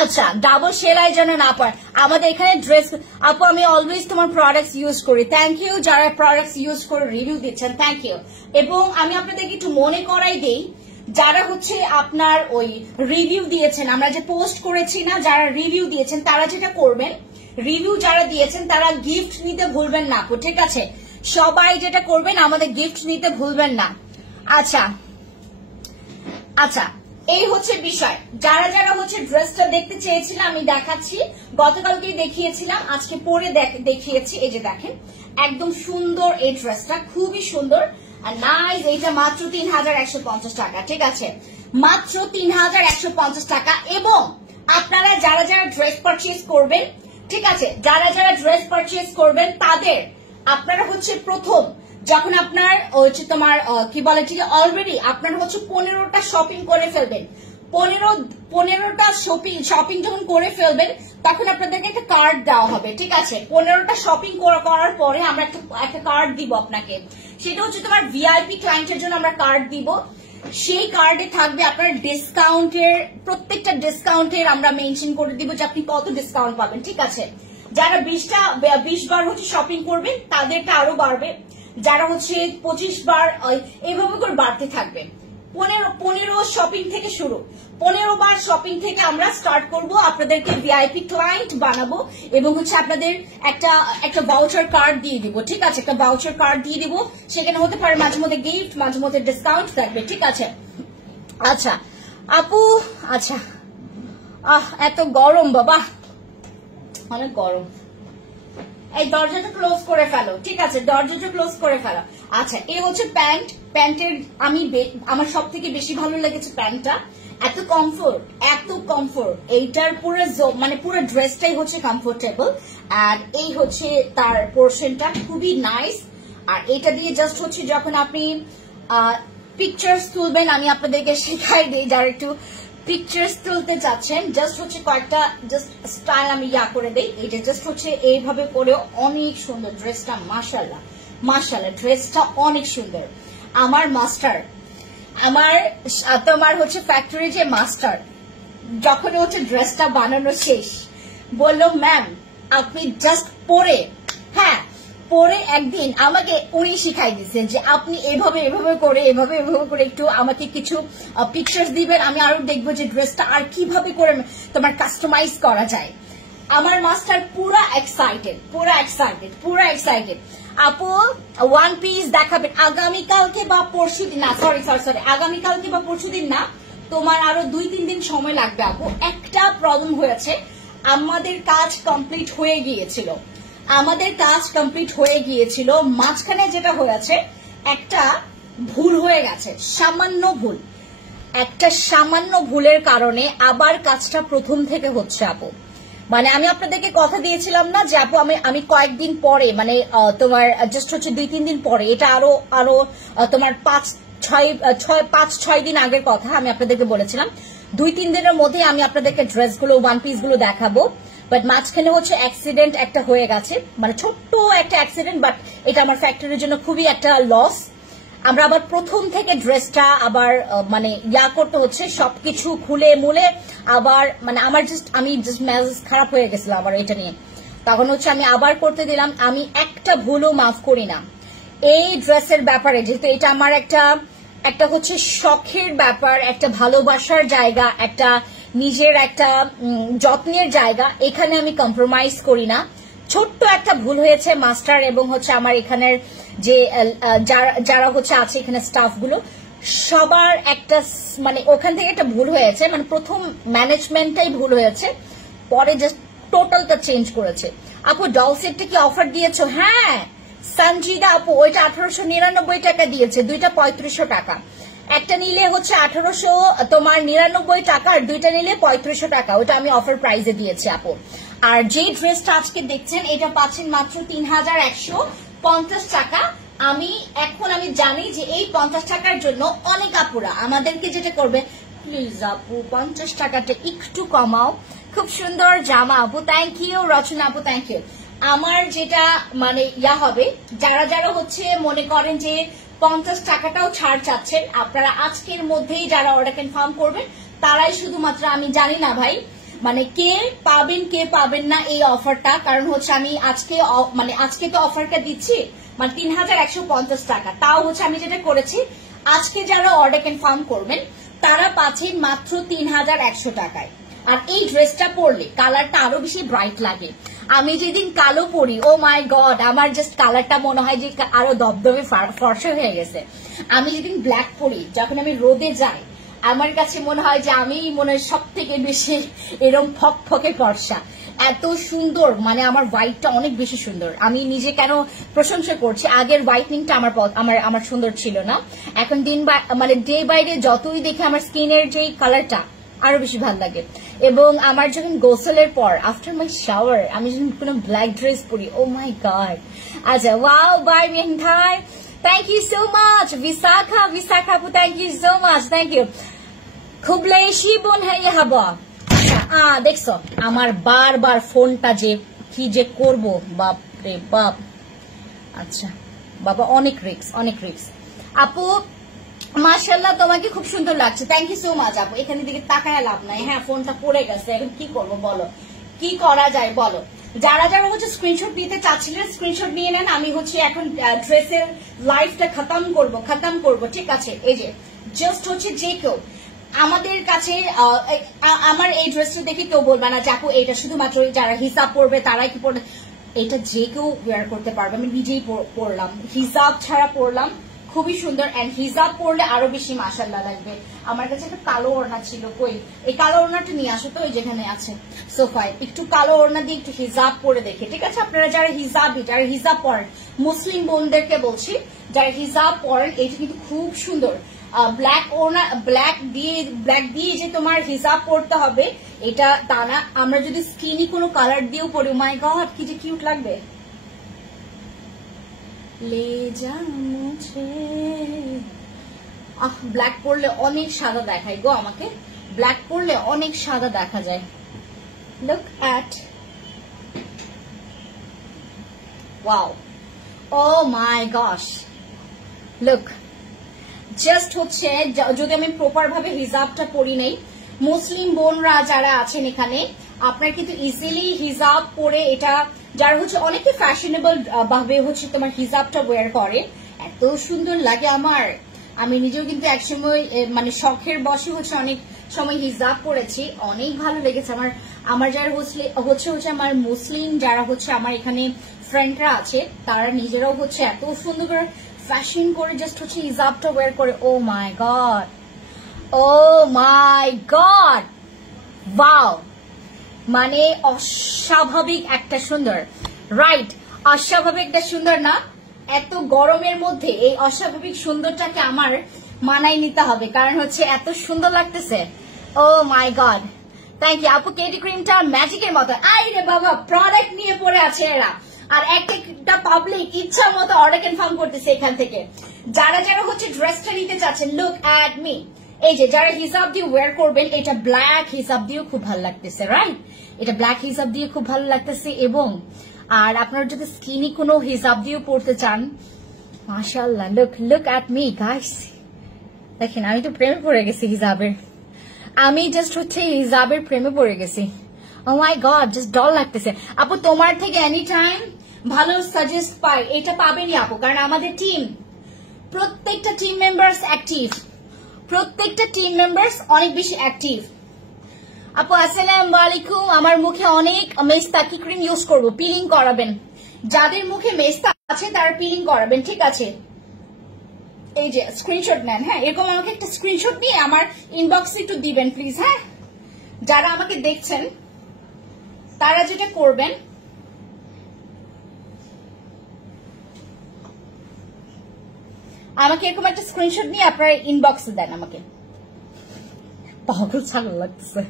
আচ্ছা ডাবল সেলাই যেন না পায় আমাদের এখানে ড্রেস। আপু আমি অলওয়েজ তোমার প্রোডাক্টস ইউজ করি, থ্যাংক ইউ। যারা প্রোডাক্টস ইউজ করে রিভিউ দিচ্ছেন, থ্যাংক ইউ। এবং আমি আপনাদেরকে একটু মনে করাই দেই, যারা হচ্ছে আপনার ওই রিভিউ দিয়েছেন, আমরা যে পোস্ট করেছি না, যারা রিভিউ দিয়েছেন তারা যেটা করবেন, রিভিউ যারা দিয়েছেন তারা গিফট নিতে ভুলবেন না আপু, ঠিক আছে। সবাই যেটা করবেন আমাদের গিফট নিতে ভুলবেন না। আচ্ছা আচ্ছা, এই হচ্ছে বিষয়। যারা যারা হচ্ছে ড্রেসটা দেখতে চেয়েছিলাম আমি দেখাচ্ছি, গতকালকেই দেখিয়েছিলাম, আজকে পরে দেখিয়েছি। এই যে দেখেন একদম সুন্দর এই ড্রেসটা, খুবই সুন্দর আর নাইস। এইটা মাত্র 3,150 টাকা, ঠিক আছে, মাত্র 3,150 টাকা। এবং আপনারা যারা যারা ড্রেস পারচেজ করবেন, ঠিক আছে, যারা যারা ড্রেস পারচেজ করবেন তাদের আপনারা হচ্ছে প্রথম যখন আপনার হচ্ছে তোমার কি বলে ঠিক অলরেডি আপনার হচ্ছে 15টা শপিং করে ফেলবেন, 15টা শপিং যখন করে ফেলবেন তখন আপনাদেরকে একটা কার্ড দেওয়া হবে, ঠিক আছে। 15টা শপিং করার পরে আমরা একটা কার্ড দিব আপনাকে, সেটা হচ্ছে তোমার ভিআইপি ক্লায়েন্টের জন্য আমরা কার্ড দিব। সেই কার্ডে থাকবে আপনার ডিসকাউন্টের, প্রত্যেকটা ডিসকাউন্টের আমরা মেনশন করে দিব যে আপনি কত ডিসকাউন্ট পাবেন, ঠিক আছে। যারা 20 বার হচ্ছে শপিং করবেন তাদেরটা আরো বাড়বে, যারা হচ্ছে 25 বার এইভাবে করে বাড়তে থাকবে। 15 শপিং থেকে শুরু, 15 বার শপিং থেকে আমরা স্টার্ট করব, আপনাদেরকে ভিআইপি ক্লায়েন্ট বানাবো এবং হচ্ছে আপনাদের একটা ভাউচার কার্ড দিয়ে দিব, ঠিক আছে, একটা ভাউচার কার্ড দিয়ে দিব। সেখানে হতে পারে মাঝে মধ্যে গিফট, মাঝে মধ্যে ডিসকাউন্ট থাকবে, ঠিক আছে। আচ্ছা আপু, আচ্ছা এত গরম বাবা, অনেক গরম। এই দরজাটা ক্লোজ করে ফেলো, ঠিক আছে, দরজাটা ক্লোজ করে ফেলো। আচ্ছা, এই হচ্ছে প্যান্ট। প্যান্টের আমার সব থেকে বেশি ভালো লেগেছে প্যান্টটা, এত কমফোর্ট। এইটার পুরো মানে পুরো ড্রেসটাই হচ্ছে কমফোর্টেবল। আর এই হচ্ছে তার পোর্শনটা খুবই নাইস। আর এটা দিয়ে জাস্ট হচ্ছে যখন আপনি পিকচার্স তুলবেন, আমি আপনাদেরকে শেখাই দিই যারা একটু পিকচার্স তুলতে চাচ্ছেন, জাস্ট হচ্ছে কয়েকটা জাস্ট স্টাইল আমি করে দেই। এটা জাস্ট হচ্ছে এইভাবে করে অনেক সুন্দর ড্রেসটা, মাশাআল্লাহ ড্রেসটা অনেক সুন্দর। আমার মাস্টার, তোমার হচ্ছে ফ্যাক্টরি যে মাস্টার, যখন হচ্ছে ড্রেসটা বানানো শেষ বললো ম্যাম আপনি জাস্ট পরে একদিন আমাকে উনি শিখাই দিচ্ছেন যে আপনি এভাবে করে একটু আমাকে কিছু পিকচার্স দিবেন, আমি আরো দেখবো যে ড্রেসটা আর কিভাবে করে তোমার কাস্টমাইজ করা যায়। আমার মাস্টার পুরা এক্সাইটেড। আপু ওয়ান পিস দেখাবেন আগামীকালকে বা পরশুদিন, না সরি আগামীকালকে বা পরশুদিন না, তোমার আরো 2-3 দিন সময় লাগবে আপু। একটা প্রবলেম হয়েছে, আমাদের কাজ কমপ্লিট হয়ে গিয়েছিল, মাঝখানে যেটা হয়েছে একটা ভুল হয়ে গেছে, সামান্য ভুলের কারণে আবার কাজটা প্রথম থেকে হচ্ছে আপু। মানে আমি আপনাদেরকে কথা দিয়েছিলাম না যে আপু আমি কয়েকদিন পরে, মানে তোমার জাস্ট হচ্ছে 2-3 দিন পরে, এটা আরো তোমার 5-6 দিন আগের কথা আমি আপনাদেরকে বলেছিলাম 2-3 দিনের মধ্যে আমি আপনাদেরকে ড্রেসগুলো, ওয়ান পিস গুলো দেখাবো। বাট মাঝখানে হচ্ছে অ্যাক্সিডেন্ট একটা হয়ে গেছে, মানে ছোট্ট একটা অ্যাক্সিডেন্ট, বাট এটা আমার ফ্যাক্টরির জন্য খুবই একটা লস। আমরা আবার প্রথম থেকে ড্রেসটা আবার মানে করতে হচ্ছে, সবকিছু খুলে মুলে আবার, মানে আমি জাস্ট মেজাজ খারাপ হয়ে গেছিল আবার এটা নিয়ে। তখন হচ্ছে আমি আবার করতে দিলাম। আমি একটা ভুলও মাফ করি না এই ড্রেসের ব্যাপারে, যেহেতু এটা আমার একটা হচ্ছে শখের ব্যাপার, একটা ভালোবাসার জায়গা, একটা নিজের একটা যত্নের জায়গা, এখানে আমি কম্প্রোমাইজ করি না। ছোট্ট একটা ভুল হয়েছে মাস্টার এবং হচ্ছে আমার এখানের যে যারা হচ্ছে আছে এখানে স্টাফ গুলো, সবার একটা মানে ওখান থেকে একটা ভুল হয়েছে, মানে প্রথম ম্যানেজমেন্টটাই ভুল হয়েছে, পরে জাস্ট টোটালটা চেঞ্জ করেছে। আপু ডল সেটটা কি অফার দিয়েছো? হ্যাঁ সঞ্জিদা আপু, ওইটা 1899 টাকা দিয়েছে, দুইটা 3500 টাকা। একটা নিলে হচ্ছে 1800 তোমার 99 টাকা, আর দুইটা নিলে 3500 টাকা, ওটা আমি অফার প্রাইসে দিয়েছি আপু। আর যে ড্রেসটা আজকে দেখছেন এটা পাচ্ছেন মাত্র 3150 টাকা। আমি জানি যে এই 50 টাকার জন্য অনেক আপুরা আমাদেরকে যেটা করবে, প্লিজ আপু 50 টাকাটা একটু কমাও, খুব সুন্দর জামা আপু, থ্যাংক ইউ। রচনা আপু থ্যাংক ইউ। আমার যেটা মানে হবে, যারা হচ্ছে মনে করেন যে 50 টাকাটাও ছাড় চাচ্ছেন, আপনারা আজকের মধ্যেই যারা অর্ডার কনফার্ম করবেন তারাই শুধুমাত্র, আমি জানি না ভাই মানে কে পাবেন না এই অফারটা, কারণ হচ্ছে আমি আজকে তো অফারটা দিচ্ছি মানে 3150 টাকা, তাও হচ্ছে আমি যেটা করেছি আজকে যারা অর্ডার কনফার্ম করবেন তারা পাচ্ছেন মাত্র 3100 টাকায়। আর এই ড্রেসটা পরলে কালারটা আরো বেশি ব্রাইট লাগে। আমি যেদিন কালো পরি, ও মাই গড, আমার জাস্ট কালারটা মনে হয় যে আরো দবদবে ফর্সা হয়ে গেছে। আমি যেদিন ব্ল্যাক পরি, যখন আমি রোদে যাই, আমার কাছে মনে হয় যে আমি মনে হয় সব থেকে বেশি এরকম ফকফকে ফর্সা, এত সুন্দর, মানে আমার হোয়াইটটা অনেক বেশি সুন্দর। আমি নিজে কেন প্রশংসা করছি, আগের হোয়াইটনিংটা আমার সুন্দর ছিল না, এখন মানে ডে বাই ডে যতই দেখি আমার স্কিনের যে কালারটা আরো বেশি ভালো লাগে। এবং আমার যখন গোসলের পর আফটার মাই শাওয়ার আমি যখন কোনো ব্ল্যাক ড্রেস পরি, ও মাই গড। আচ্ছা, ওয়াও বাই মেঘাই, thank you so much. Bishakha আপু thank you so much, thank you. খুব লেশি বোন হ্যাঁ হবা। দেখছো আমার বারবার ফোনটা যে কি যে করব, বাপ রে বাপ। আচ্ছা বাবা, অনেক রিক্স আপু, মাশাআল্লাহ তোমাকে খুব সুন্দর লাগছে, থ্যাংক ইউ সো মাচ আপু। এখানে দিকে তাকায় লাভ নাই, হ্যাঁ ফোনটা পড়ে গেছে, এখন কি করবো বলো, কি করা যায় বলো। যারা হচ্ছে স্ক্রিনশট নিতে চাচ্ছিলেন স্ক্রিনশট নিয়ে নেন। আমি হচ্ছে এখন ড্রেসের লাইভটা খতম করব, ঠিক আছে। এই যে জাস্ট হচ্ছে যে কেউ আমাদের কাছে আমার এই ড্রেসটা দেখে কেউ বলবে না যে আপু এটা শুধুমাত্র যারা হিসাব পড়বে তারাই কি পড়বে, এটা যে কেউ ওয়্যার করতে পারবে। আমি নিজেই পড়লাম, হিসাব ছাড়া পড়লাম, খুবই সুন্দর। এন্ড হিজাব পরলে আরো বেশি মাশাআল্লাহ লাগবে। আমার কাছে একটা কালো ওড়না ছিল, কই এই কালো ওড়নাটা নিয়ে আসো তো, ওই যেখানে আছে সোফায়। একটু কালো ওড়না দিয়ে একটু হিজাব পরে দেখে, ঠিক আছে? আপনারা যারা হিজাব পরেন, মুসলিম বোনদেরকে বলছি, যারা হিজাব পরেন, এটা কিন্তু খুব সুন্দর। ব্ল্যাক ওড়না, ব্ল্যাক দিয়ে যে তোমার হিজাব পরতে হবে এটা তা না। আমরা যদি স্কিনি কোনো কালার দিয়েও পরি, মাই গড কি যে কিউট লাগবে। ले जा मुझे, ব্ল্যাক পরলে অনেক সাদা দেখায় গো আমাকে, ব্ল্যাক পরলে অনেক সাদা দেখা যায়। Look at, wow, oh my gosh, look. Just হচ্ছে যদি আমি প্রপার ভাবে হিজাবটা পরি নেই, মুসলিম বোনরা যারা আছেন এখানে, আপনার কিন্তু ইজিলি হিজাব পরে, এটা যারা হচ্ছে অনেকে ফ্যাশনেবল ভাবে হচ্ছে তোমার হিজাবটা ওয়্যার করে, এত সুন্দর লাগে আমার। আমি নিজেও কিন্তু একসময় মানে শখের বসে হচ্ছে অনেক সময় হিজাব পরেছি, অনেক ভালো লেগেছে আমার। আমার যারা হচ্ছে আমার মুসলিম যারা হচ্ছে আমার এখানে ফ্রেন্ডরা আছে, তারা নিজেরাও হচ্ছে এত সুন্দর করে ফ্যাশন করে জাস্ট হচ্ছে হিজাবটা ওয়্যার করে। ও my god, O my god, wow, মানে অস্বাভাবিক একটা সুন্দর, রাইট? অস্বাভাবিক একটা সুন্দর না? এত গরমের মধ্যে এই অস্বাভাবিক সুন্দরটাকে আমার মানায় নিতে হবে, কারণ হচ্ছে এত সুন্দর লাগতেছে। ও মাই গড, থ্যাংক ইউ আপু। কেটি ক্রিমটা ম্যাজিকের মতো। আরে বাবা, প্রোডাক্ট নিয়ে পড়ে আছে এরা, আর একটা পাবলিক ইচ্ছা মতো অর্ডার কনফার্ম করতেছে এখান থেকে। যারা যারা হচ্ছে ড্রেসটা নিতে চাচ্ছেন, লুক অ্যাট মি। এই যে যারা হিজাব দিয়ে ওয়্যার করবেন, এটা ব্ল্যাক হিজাব দিয়েও খুব ভালো লাগতেছে, রাইট? এটা ব্ল্যাক হিজাব দিয়ে খুব ভালো লাগতেছে। এবং আর আপনারা যদি স্কিনি কোনো হিজাব দিয়েও পড়তে চান, মাশাআল্লাহ, লুক অ্যাট মি গাইস। দেখেন আমি তো প্রেমে পড়ে গেছি হিজাবের, আমি জাস্ট হচ্ছে হিজাবের প্রেমে পড়ে গেছি। ও মাই গড, জাস্ট ডল লাগতেছে। আপু তোমার থেকে এনি টাইম ভালো সাজেস্ট পাই, এটা পাবেনই আপু, কারণ আমাদের টিম, প্রত্যেকটা টিম মেম্বার্স অ্যাক্টিভ, প্রত্যেকটা টিম মেম্বার্স অনেক বেশি অ্যাক্টিভ। আপু আসসালামু আলাইকুম। আমার মুখে অনেক মেস্তা, কি ক্রিম ইউজ করব? পিলিং করাবেন, যাদের মুখে মেস্তা আছে তারা পিলিং করাবেন, ঠিক আছে? এই যে স্ক্রিনশট নেন, হ্যাঁ, এরকম আমাকে একটা স্ক্রিনশট নিয়ে আমার ইনবক্সে একটু দিবেন প্লিজ, হ্যাঁ? যারা আমাকে দেখছেন তারা যেটা করবেন, আমাকে এরকম একটা স্ক্রিনশট নিয়ে আপনারা ইনবক্সে দেন আমাকে। পাগল ছাগল লাগতেছে।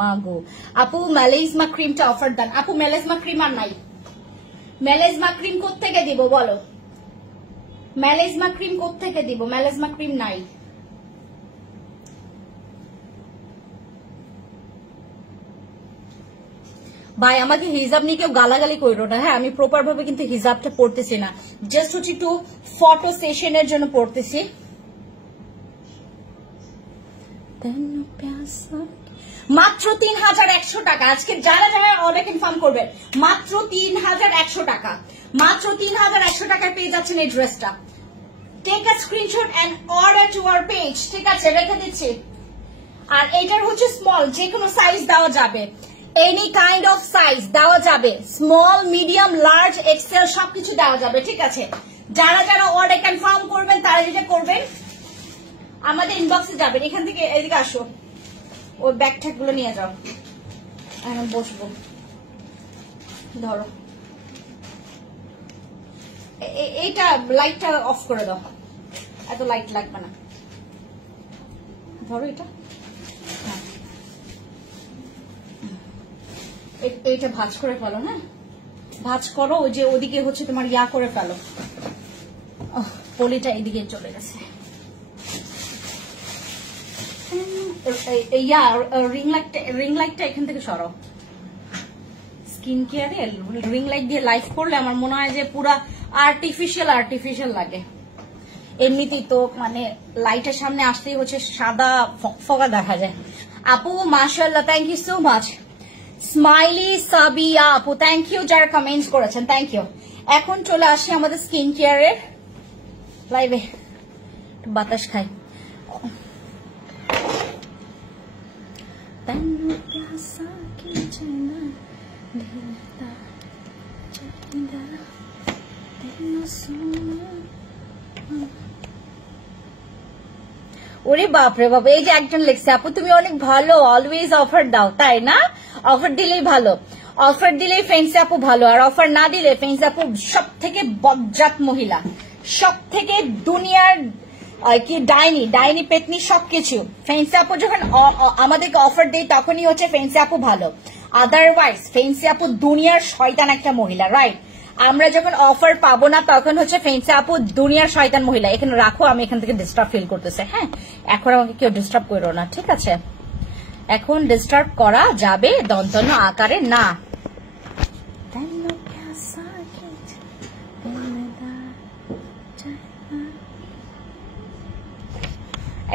মা গো। আপু মেলাইজমা ক্রিমটা অফার দেন। আপু মেলাইজমা ক্রিম আর নাই। মেলাইজমা ক্রিম কোত্থেকে দিব বলো? মেলাইজমা ক্রিম কোত্থেকে দিব? মেলাইজমা ক্রিম নাই। ভাই আমাকে হিজাব নিয়ে কেউ গালাগালি করো না, হ্যাঁ? আমি প্রপার ভাবে কিন্তু হিজাবটা পড়তেছি না, জাস্ট হচ্ছে একটু ফটো সেশনের জন্য পড়তেছি। মাত্র 3100 টাকা। আজকে যারা যারা অর্ডার কনফার্ম করবেন, মাত্র 3100 টাকা, মাত্র 3100 টাকায় পেয়ে যাচ্ছেন এই ড্রেসটা। Take a screenshot and order to our page, ঠিক আছে? রেখে দিচ্ছি। আর এটার হচ্ছে স্মল, যে কোনো সাইজ দেওয়া যাবে, এনি কাইন্ড অফ সাইজ দেওয়া যাবে, স্মল, মিডিয়াম, লার্জ, এক্সেল সবকিছু দেওয়া যাবে, ঠিক আছে? যারা যারা অর্ডার কনফার্ম করবেন তারা যেটা করবেন, আমাদের ইনবক্সে যাবেন। এখান থেকে এদিকে আসো, ওই ব্যাগ ট্যাগ গুলো নিয়ে যাও, আমি বসবো। ধরো এইটা, লাইটটা অফ করে দাও, এত লাইট লাগবে না। ধরো এটা, এইটা ভাঁজ করে ফেলো, হ্যাঁ? ভাঁজ করো, ওই যে ওদিকে হচ্ছে তোমার ইয়া করে ফেলো। পলিটা এদিকে চলে গেছে। রিং লাইটটা এখান থেকে সরাও। স্কিন কেয়ারে রিং লাইট দিয়ে লাইভ করলে আমার মনে হয় যে পুরা আর্টিফিশিয়াল লাগে। এমনিতেই তো মানে লাইটের সামনে আসতেই হচ্ছে সাদা ফকফকা দেখা যায়। আপু মাশাআল্লাহ, thank you so much. Smiley Sabiya আপু, থ্যাংক ইউ যারা কমেন্টস করেছেন, থ্যাংক ইউ। এখন চলে আসি আমাদের স্কিন কেয়ারের লাইভে, বাতাস খাই। ওরে বাপরে বাপ, এই যে একজন লিখছে আপু তুমি অনেক ভালো, অলওয়েজ অফার দাও, তাই না? অফার দিলেই ভালো, অফার দিলেই ফেন্সি আপু ভালো, আর অফার না দিলে ফেন্সি আপু সব থেকে বজ্জাত মহিলা, সব থেকে দুনিয়ার কি ডাইনি পেতনি সবকিছু। ফেন্সি আপু যখন আমাদেরকে অফার দেয় তখনই হচ্ছে ফেন্সি আপু ভালো, আদারওয়াইজ ফেন্সি আপু দুনিয়ার শয়তান একটা মহিলা, রাইট? আমরা যখন অফার পাবো না তখন হচ্ছে ফেন্সি আপু দুনিয়ার শয়তান মহিলা। এখানে রাখো, আমি এখান থেকে ডিস্টার্ব ফিল করতেছে। হ্যাঁ, এখন আমাকে কেউ ডিস্টার্ব করো না, ঠিক আছে? এখন ডিস্টার্ব করা যাবে দন্তন্য আকারে না।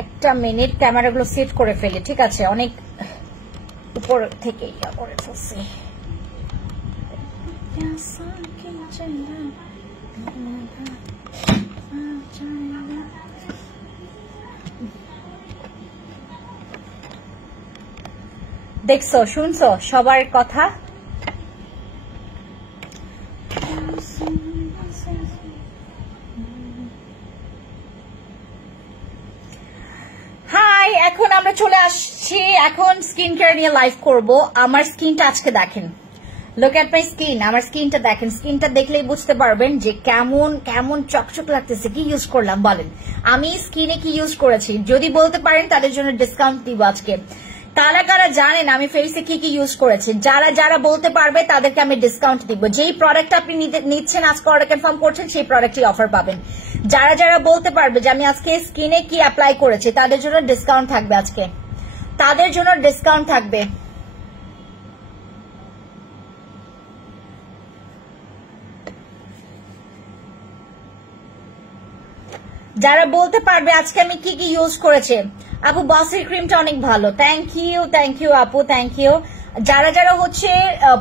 একটা মিনিট, ক্যামেরাগুলো সেট করে ফেলে, ঠিক আছে? অনেক উপর থেকে ইয়া করে ফেলছি। দেখছো, শুনছো সবার কথা? হাই, এখন আমরা চলে আসছি, এখন স্কিন কেয়ার নিয়ে লাইভ করব। আমার স্কিনটা আজকে দেখেন, লুক এট মাই স্কিন, আমার স্কিনটা দেখেন। স্কিনটা দেখলেই বুঝতে পারবেন যে কেমন কেমন চকচক লাগতেছে। কি ইউজ করলাম বলেন? আমি স্কিনে কি ইউজ করেছি যদি বলতে পারেন তাদের জন্য ডিসকাউন্ট দিব আজকে। কারা কারা জানেন আমি ফেসে কি কি ইউজ করেছি? যারা যারা বলতে পারবে তাদেরকে আমি ডিসকাউন্ট দিব। যেই প্রোডাক্ট আপনি নিচ্ছেন, আজকে অর্ডার কনফার্ম করছেন, সেই প্রোডাক্টই অফার পাবেন। যারা যারা বলতে পারবে যে আমি আজকে স্কিনে কি অ্যাপ্লাই করেছি, তাদের জন্য ডিসকাউন্ট থাকবে আজকে, তাদের জন্য ডিসকাউন্ট থাকবে। যারা বলতে পারবে আজকে আমি কি কি ইউজ করেছি। আপু বসের ক্রিমটা অনেক ভালো, থ্যাংক ইউ আপু, থ্যাংক ইউ। যারা যারা হচ্ছে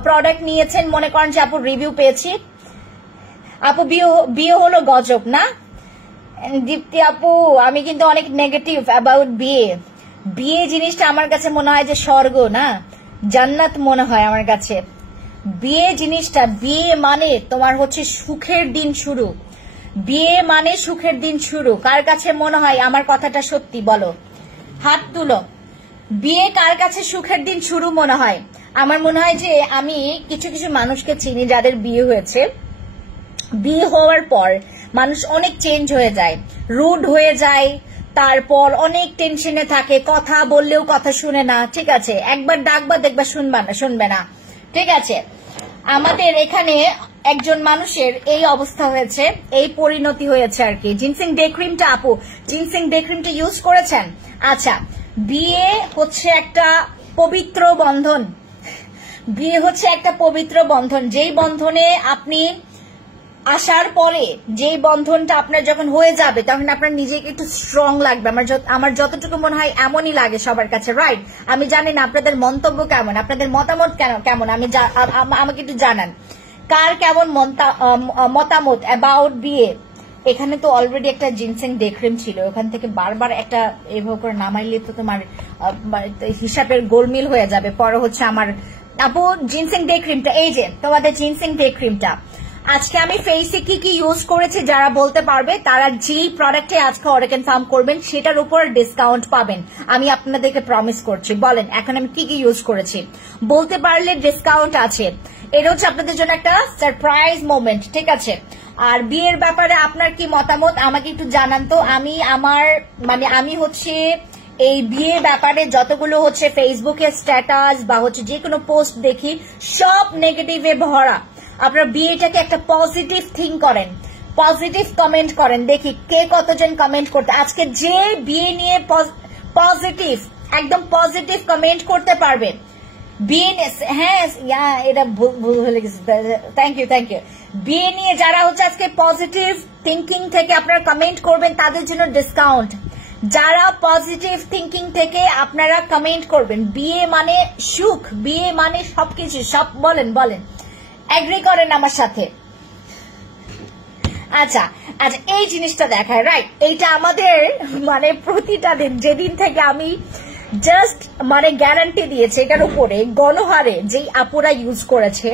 প্রোডাক্ট নিয়েছেন, মনে করেন যে আপু রিভিউ পেয়েছি, আপু বিয়ে হলো গজব না? দীপ্তি আপু, আমি কিন্তু অনেক নেগেটিভ অ্যাবাউট বিয়ে। বিয়ে জিনিসটা আমার কাছে মনে হয় যে স্বর্গ না, জান্নাত মনে হয় আমার কাছে। বিয়ে জিনিসটা, বিয়ে মানে তোমার হচ্ছে সুখের দিন শুরু, বিয়ে মানে সুখের দিন শুরু। কার কাছে মনে হয় আমার কথাটা সত্যি বলো? হাত তুলো। বিয়ে কার কাছে সুখের দিন শুরু মনে হয়? আমার মনে হয় যে আমি কিছু কিছু মানুষকে চিনি যাদের বিয়ে হয়েছে, বিয়ে হওয়ার পর মানুষ অনেক চেঞ্জ হয়ে যায়, রুড হয়ে যায়, তারপর অনেক টেনশনে থাকে, কথা বললেও কথা শুনে না, ঠিক আছে? একবার ডাকবা দেখবা শুনবে না, ঠিক আছে? আমাদের এখানে একজন মানুষের এই অবস্থা হয়েছে, এই পরিণতি হয়েছে আর কি। জিনসিং ডে ক্রিমটা, আপু জিনসিং ডে ক্রিমটা ইউজ করেছেন? আচ্ছা, বিয়ে হচ্ছে একটা পবিত্র বন্ধন, বিয়ে হচ্ছে একটা পবিত্র বন্ধন। যেই বন্ধনে আপনি আসার পরে, যেই বন্ধনটা আপনার যখন হয়ে যাবে, তখন আপনার নিজেকে একটু স্ট্রং লাগবে। আমার যতটুকু মনে হয় এমনই লাগে সবার কাছে, রাইট? আমি জানি না আপনাদের মন্তব্য কেমন, আপনাদের মতামত কেমন, আমাকে একটু জানান কার কেমন মতামত অ্যাবাউট বিয়ে। এখানে তো অলরেডি একটা জিনসিং ডে ক্রিম ছিল, ওখান থেকে বারবার একটা এভাবে করে নামাইলে তো তোমার হিসাবের গোলমিল হয়ে যাবে। পরে হচ্ছে আমার আপু জিনসিং ডে ক্রিমটা, এই যে তোমাদের জিনসিং ডে ক্রিমটা আজকে আমি ফেসে কি কি ইউজ করেছি যারা বলতে পারবে, তারা যেই প্রোডাক্টে আজকে অর্ডার কনফার্ম করবেন সেটার উপর ডিসকাউন্ট পাবেন, আমি আপনাদেরকে প্রমিস করছি। বলেন এখন আমি কি কি ইউজ করেছি, বলতে পারলে ডিসকাউন্ট আছে। এটা হচ্ছে আপনাদের জন্য একটা সারপ্রাইজ মোমেন্ট, ঠিক আছে? আর বিয়ের ব্যাপারে আপনার কি মতামত আমাকে একটু জানান তো। আমি হচ্ছে এই বিয়ে ব্যাপারে যতগুলো হচ্ছে ফেসবুকে স্ট্যাটাস বা হচ্ছে যে কোনো পোস্ট দেখি, সব নেগেটিভে ভরা। আপনারা বিয়েটাকে একটা পজিটিভ থিং করেন, পজিটিভ কমেন্ট করেন, দেখি কে কতজন কমেন্ট করতে। আজকে যে বিয়ে নিয়ে পজিটিভ, একদম পজিটিভ কমেন্ট করতে পারবে, বিয়ে হ্যাঁ এটা ভুল হয়ে গেছে, থ্যাংক ইউ। বিয়ে নিয়ে যারা হচ্ছে আজকে পজিটিভ থিঙ্কিং থেকে আপনারা কমেন্ট করবেন তাদের জন্য ডিসকাউন্ট। যারা পজিটিভ থিঙ্কিং থেকে আপনারা কমেন্ট করবেন, বিয়ে মানে সুখ, বিয়ে মানে সবকিছু, সব বলেন এগ্রি করেন আমার সাথে? আচ্ছা, এই জিনিসটা দেখায়, রাইট? এইটা আমাদের মানে প্রতিটা দিন, যেদিন থেকে আমি জাস্ট গ্যারান্টি দিয়েছে এটার উপরে গণহারে যেই আপুরা ইউজ করেছে,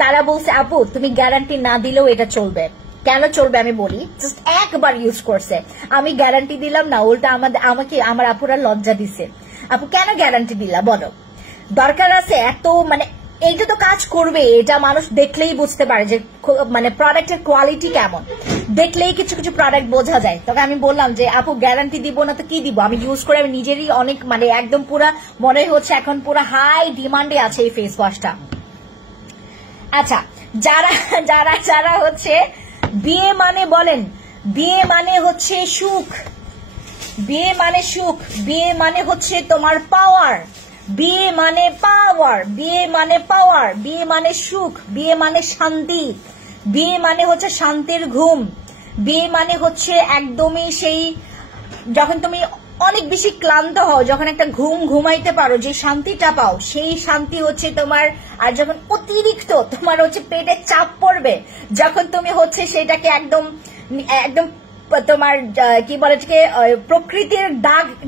তারা বলছে আপু তুমি গ্যারান্টি না দিলেও এটা চলবে। কেন চলবে আমি বলি, জাস্ট একবার ইউজ করছে, আমি গ্যারান্টি দিলাম না, উল্টা আমাকে আমার আপুরা লজ্জা দিছে। আপু কেন গ্যারান্টি দিলা বলো, দরকার আছে এত? মানে এইটা তো কাজ করবে, এটা মানুষ দেখলেই বুঝতে পারে যে মানে প্রোডাক্টের কোয়ালিটি কেমন, দেখলেই কিছু কিছু প্রোডাক্ট বোঝা যায়। তবে আমি বললাম যে আপু গ্যারান্টি দিব না তো কি দিব, আমি ইউজ করে আমি নিজেরই অনেক মানে একদম পুরা মনে হচ্ছে এখন পুরা হাই ডিমান্ডে আছে এই ফেস ওয়াশটা। আচ্ছা, যারা যারা যারা হচ্ছে বিয়ে মানে বলেন, বিয়ে মানে হচ্ছে সুখ, বিয়ে মানে সুখ, বিয়ে মানে হচ্ছে তোমার পাওয়ার, বিয়ে মানে পাওয়ার, বিয়ে মানে পাওয়ার, বিয়ে মানে সুখ, বিয়ে মানে শান্তি, বিয়ে মানে হচ্ছে শান্তির ঘুম, বিয়ে মানে হচ্ছে একদমই সেই যখন তুমি অনেক বেশি ক্লান্ত হও, যখন একটা ঘুম ঘুমাইতে পারো, যে শান্তিটা পাও, সেই শান্তি হচ্ছে তোমার। আর যখন অতিরিক্ত তোমার হচ্ছে পেটে চাপ পড়বে, যখন তুমি হচ্ছে সেটাকে একদম একদম তোমার কি বলে প্রকৃতির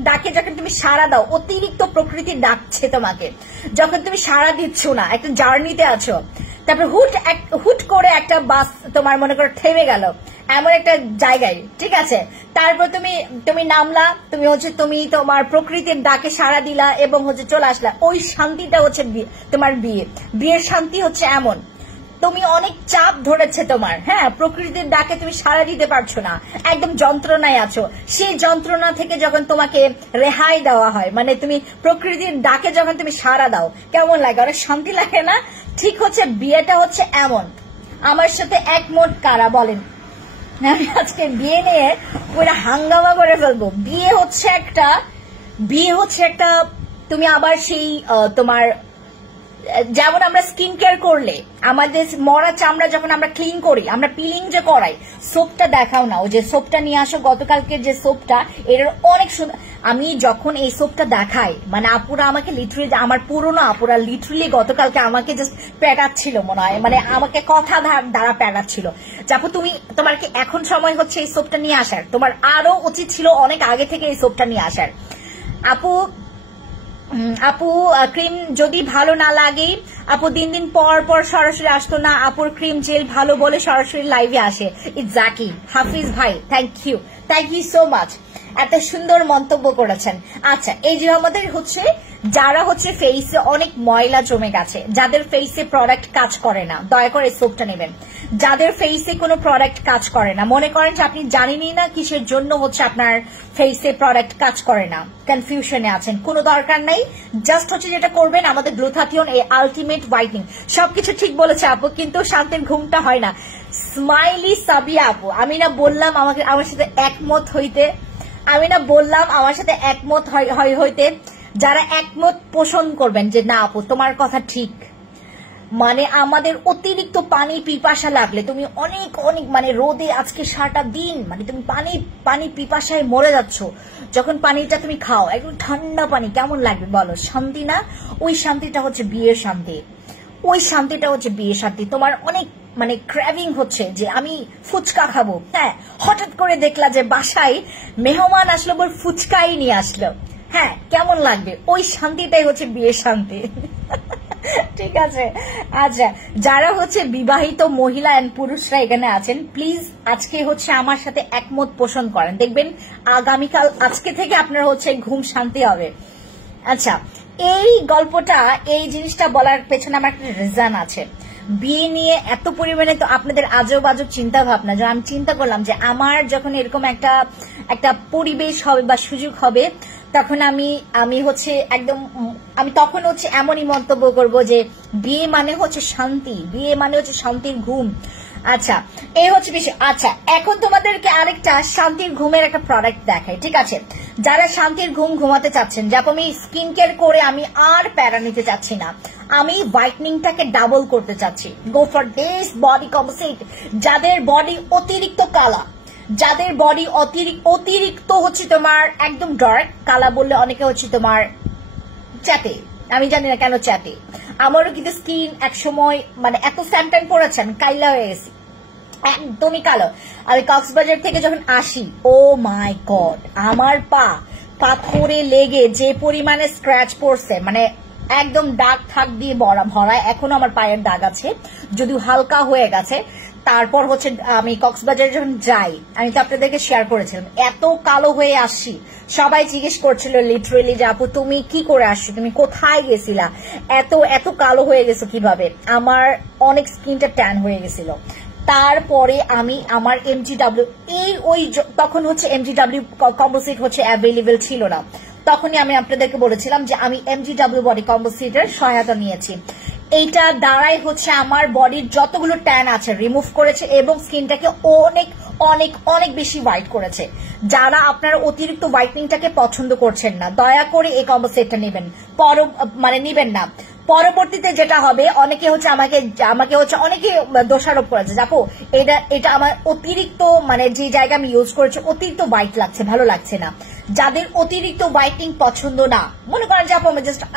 ডাকে যখন তুমি সাড়া দাও, অতিরিক্ত প্রকৃতি ডাকছে তোমাকে, যখন তুমি সাড়া দিচ্ছ না, একটা জার্নিতে আছো, তারপর হুট করে একটা বাস তোমার মনে করো থেমে গেল এমন একটা জায়গায়, ঠিক আছে, তারপর তুমি নামলা, তুমি তোমার প্রকৃতির ডাকে সাড়া দিলা এবং হচ্ছে চলে আসলা, ওই শান্তিটা হচ্ছে তোমার বিয়ের শান্তি হচ্ছে এমন। তুমি অনেক চাপ ধরেছে তোমার, হ্যাঁ, প্রকৃতির ডাকে তুমি সাড়া দিতে পারছো না, একদম যন্ত্রণায় আছো, সেই যন্ত্রণা থেকে যখন তোমাকে রেহাই দেওয়া হয়, মানে তুমি প্রকৃতির ডাকে যখন তুমি সাড়া দাও, কেমন লাগে, অনেক শান্তি লাগে না? ঠিক হচ্ছে বিয়েটা হচ্ছে এমন। আমার সাথে একমত কারা বলেন? আমি আজকে বিয়ে নিয়ে পুরো হাঙ্গামা করে ফেলবো। বিয়ে হচ্ছে একটা তুমি আবার সেই তোমার যেমন আমরা স্কিন কেয়ার করলে আমাদের মরা চামড়া যখন আমরা ক্লিন করি, আমরা পিলিং যে করাই, সোপটা দেখাও না, ওই যে সোপটা নিয়ে আসো গতকালকের যে সোপটা, এটার অনেক সুন্দর। আমি যখন এই সোপটা দেখাই, মানে আপুরা আমাকে লিটারেলি, আমার পুরনো আপুরা লিটারেলি গতকালকে আমাকে জাস্ট পেটাচ্ছিল মনে হয়, মানে আমাকে কথা দ্বারা পেটাচ্ছিল। যাবো তোমার কি এখন সময় হচ্ছে এই সোপটা নিয়ে আসার? তোমার আরো উচিত ছিল অনেক আগে থেকে এই সোপটা নিয়ে আসার। আপু ক্রিম যদি ভালো না লাগে, আপু দিন পর পর সরাসরি আসতো না, আপুর ক্রিম জেল ভালো বলে সরাসরি লাইভে আসে। ইটজাকি হাফিজ ভাই, থ্যাংক ইউ সো মাচ, এত সুন্দর মন্তব্য করেছেন। আচ্ছা, এই যে আমাদের হচ্ছে যারা হচ্ছে ফেসে অনেক ময়লা জমে গেছে, যাদের ফেসে প্রোডাক্ট কাজ করে না, দয়া করে সোপটা নেবেন। যাদের ফেসে কোনো প্রোডাক্ট কাজ করে না, মনে করেন যে আপনি জানেনই না কিসের জন্য হচ্ছে আপনার ফেসে প্রোডাক্ট কাজ করে না, কনফিউশনে আছেন, কোনো দরকার নাই, জাস্ট হচ্ছে যেটা করবেন আমাদের গ্লুথাথিয়ন এই আলটিমেট হোয়াইটনিং। সবকিছু ঠিক বলেছে আপু, কিন্তু শান্তির ঘুমটা হয় না। স্মাইলি সাবিয়া আপু, আমি না বললাম আমার সাথে একমত হইতে, হইতে যারা একমত পোষণ করবেন যে না আপু তোমার কথা ঠিক, মানে আমাদের অতিরিক্ত পানি পিপাসা লাগলে, তুমি অনেক অনেক মানে রোদে আজকে সারাটা দিন মানে তুমি পানি পিপাসায় মরে যাচ্ছ, যখন পানিটা তুমি খাও একদম ঠান্ডা পানি, কেমন লাগবে বলো? শান্তি না? ওই শান্তিটা হচ্ছে বিয়ের শান্তি, ওই শান্তিটা হচ্ছে বিয়ের শান্তি। তোমার অনেক মানে ক্র্যাভিং হচ্ছে যে আমি ফুচকা খাবো, হ্যাঁ, হঠাৎ করে দেখলা যে বাসায় মেহমান আসলো, বল ফুচকাই নিয়ে আসলো, হ্যাঁ, কেমন লাগবে? ওই শান্তিটাই হচ্ছে বিয়ের শান্তি। ঠিক আছে। আচ্ছা, যারা হচ্ছে বিবাহিত মহিলা এন্ড পুরুষরা এখানে আছেন, প্লিজ আজকে হচ্ছে আমার সাথে একমত পোষণ করেন, দেখবেন আগামীকাল আজকে থেকে আপনার হচ্ছে ঘুম শান্তি হবে। আচ্ছা, এই গল্পটা, এই জিনিসটা বলার পেছনে আমার একটা রিজন আছে। বিয়ে নিয়ে এত পরিমাণে তো আপনাদের আজব আজব চিন্তা ভাবনা, যে আমি চিন্তা করলাম যে আমার যখন এরকম একটা পরিবেশ হবে বা সুযোগ হবে, তখন আমি হচ্ছে একদম আমি তখন হচ্ছে এমনই মন্তব্য করব যে বিয়ে মানে হচ্ছে শান্তি, বিয়ে মানে হচ্ছে শান্তির ঘুম। আচ্ছা, এই হচ্ছে বিষয়। আচ্ছা, এখন তোমাদেরকে আরেকটা শান্তির ঘুমের একটা প্রোডাক্ট দেখাই, ঠিক আছে? যারা শান্তির ঘুম ঘুমাতে চাচ্ছেন, যাতে আমি স্কিন কেয়ার করে আমি আর প্যারা নিতে চাচ্ছি না, আমি হোয়াইটনিংটাকে ডাবল করতে চাচ্ছি, go for this body composite. যাদের বডি অতিরিক্ত কালা, যাদের বডি অতিরিক্ত হচ্ছে তোমার একদম ডার্ক কালা, বললে অনেকে হচ্ছে তোমার চ্যাটে, আমি জানি না কেন চ্যাটে, আমারও কিন্তু স্কিন এক সময় মানে এত স্যামটাইম পড়েছে আমি কাইলা হয়ে গেছি, একদমই কালো। আমি কক্সবাজার থেকে যখন আসি, ও মাই গড, আমার পা পাথরে লেগে যে পরিমাণে স্ক্র্যাচ পড়ছে, মানে একদম দাগ থাক দিয়ে ভরা, এখনো আমার পায়ের দাগ আছে, যদিও হালকা হয়ে গেছে। তারপর হচ্ছে আমি কক্সবাজারে যখন যাই, আমি তো আপনাদেরকে শেয়ার করেছিলাম, এত কালো হয়ে আসছি, সবাই জিজ্ঞেস করছিল লিটারেলি যে আপু তুমি কি করে আসছো, তুমি কোথায় গেছিলা, এত এত কালো হয়ে গেছো কিভাবে। আমার অনেক স্কিনটা ট্যান হয়ে গেছিল। তারপরে আমি আমার MGW তখন হচ্ছে MGW কম্পোজিট হচ্ছে অ্যাভেলেবেল ছিল না, তখনই আমি আপনাদেরকে বলেছিলাম যে আমি MGW বডি কম্পোজিটের সহায়তা নিয়েছি। এইটা দ্বারাই হচ্ছে আমার বডির যতগুলো ট্যান আছে রিমুভ করেছে এবং স্কিনটাকে অনেক অনেক অনেক বেশি হোয়াইট করেছে। যারা আপনারা অতিরিক্ত হোয়াইটনিংটাকে পছন্দ করছেন না, দয়া করে এই কম্পোজিটটা নেবেন, নিবেন না। পরবর্তীতে যেটা হবে, অনেকে হচ্ছে আমাকে হচ্ছে অনেকে দোষারোপ করেছে, আপু এটা আমার অতিরিক্ত যে জায়গা আমি ইউজ করেছি অতিরিক্ত হোয়াইট লাগছে, ভালো লাগছে না। যাদের অতিরিক্ত হোয়াইটনিং পছন্দ না, মনে করেন যে আপু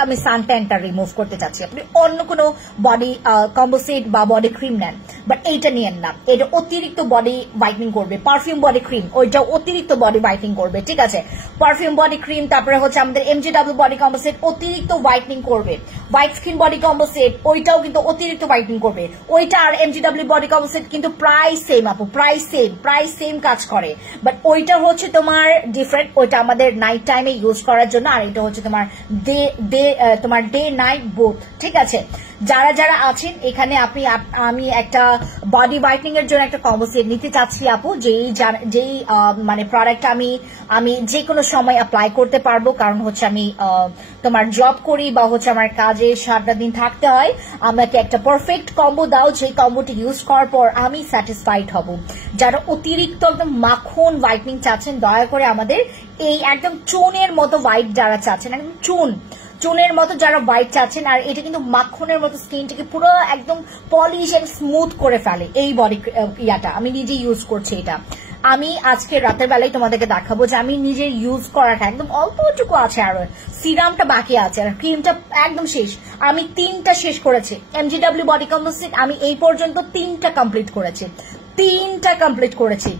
আমি সানট্যানটা রিমুভ করতে চাচ্ছি, আপনি অন্য কোনো বডি কম্পোজিট বা বডি ক্রিম নেন, বাট এইটা নিয়েন না, এটা অতিরিক্ত বডি হোয়াইটনিং করবে। পারফিউম বডি ক্রিম, ওইটা অতিরিক্ত বডি হোয়াইটনিং করবে, ঠিক আছে। পারফিউম বডি ক্রিম, তারপরে হচ্ছে আমাদের MGW বডি কম্পোজিট অতিরিক্ত হোয়াইটনিং করবে। হোয়াইট স্কিন বডি কম্পোজিট ওইটাও কিন্তু অতিরিক্ত হোয়াইটনিং করবে। ওইটা আর MGW বডি কম্পোজিট কিন্তু প্রায় সেম আপু, প্রায় সেম কাজ করে, বাট ওইটা হচ্ছে তোমার ডিফারেন্ট, ওইটা আমাদের নাইট টাইমে ইউজ করার জন্য, আর এটা হচ্ছে তোমার ডে নাইট বোথ, ঠিক আছে। যারা যারা আছেন এখানে, আমি একটা বডি হোয়াইটনিং এর জন্য একটা কম্পোজিট নিতে চাচ্ছি আপু, যেই প্রোডাক্ট আমি যে কোনো সময় অ্যাপ্লাই করতে পারবো, কারণ হচ্ছে আমি তোমার জব করি বা হচ্ছে আমার কাজে 7টা দিন থাকতে হয়। আমাকে একটা পারফেক্ট কম্বো দাও, যে কম্বোটি ইউজ করার পর আমি স্যাটিসফাইড হব। যারা অতিরিক্ত একদম মাখন হোয়াইটনিং চাচ্ছেন, দয়া করে আমাদের এই একদম চুনের মতো হোয়াইট যারা চাচ্ছেন, একদম চুনের মতো যারা হোয়াইট চাচ্ছেন, আর এটা কিন্তু মাখনের মতো স্কিনটাকে পুরো একদম পলিশ এন্ড স্মুথ করে ফেলে, এই বডি ইয়াটা আমি নিজে ইউজ করছি। এটা আমি আজকে রাতের বেলায় তোমাদেরকে দেখাবো যে আমি নিজে ইউজ করাটা একদম অল্পটুকু আছে, আর সিরামটা বাকি আছে, আর ক্রিমটা একদম শেষ। আমি 3টা শেষ করেছি MGW বডি কম্পোজিট, আমি এই পর্যন্ত 3টা কমপ্লিট করেছি,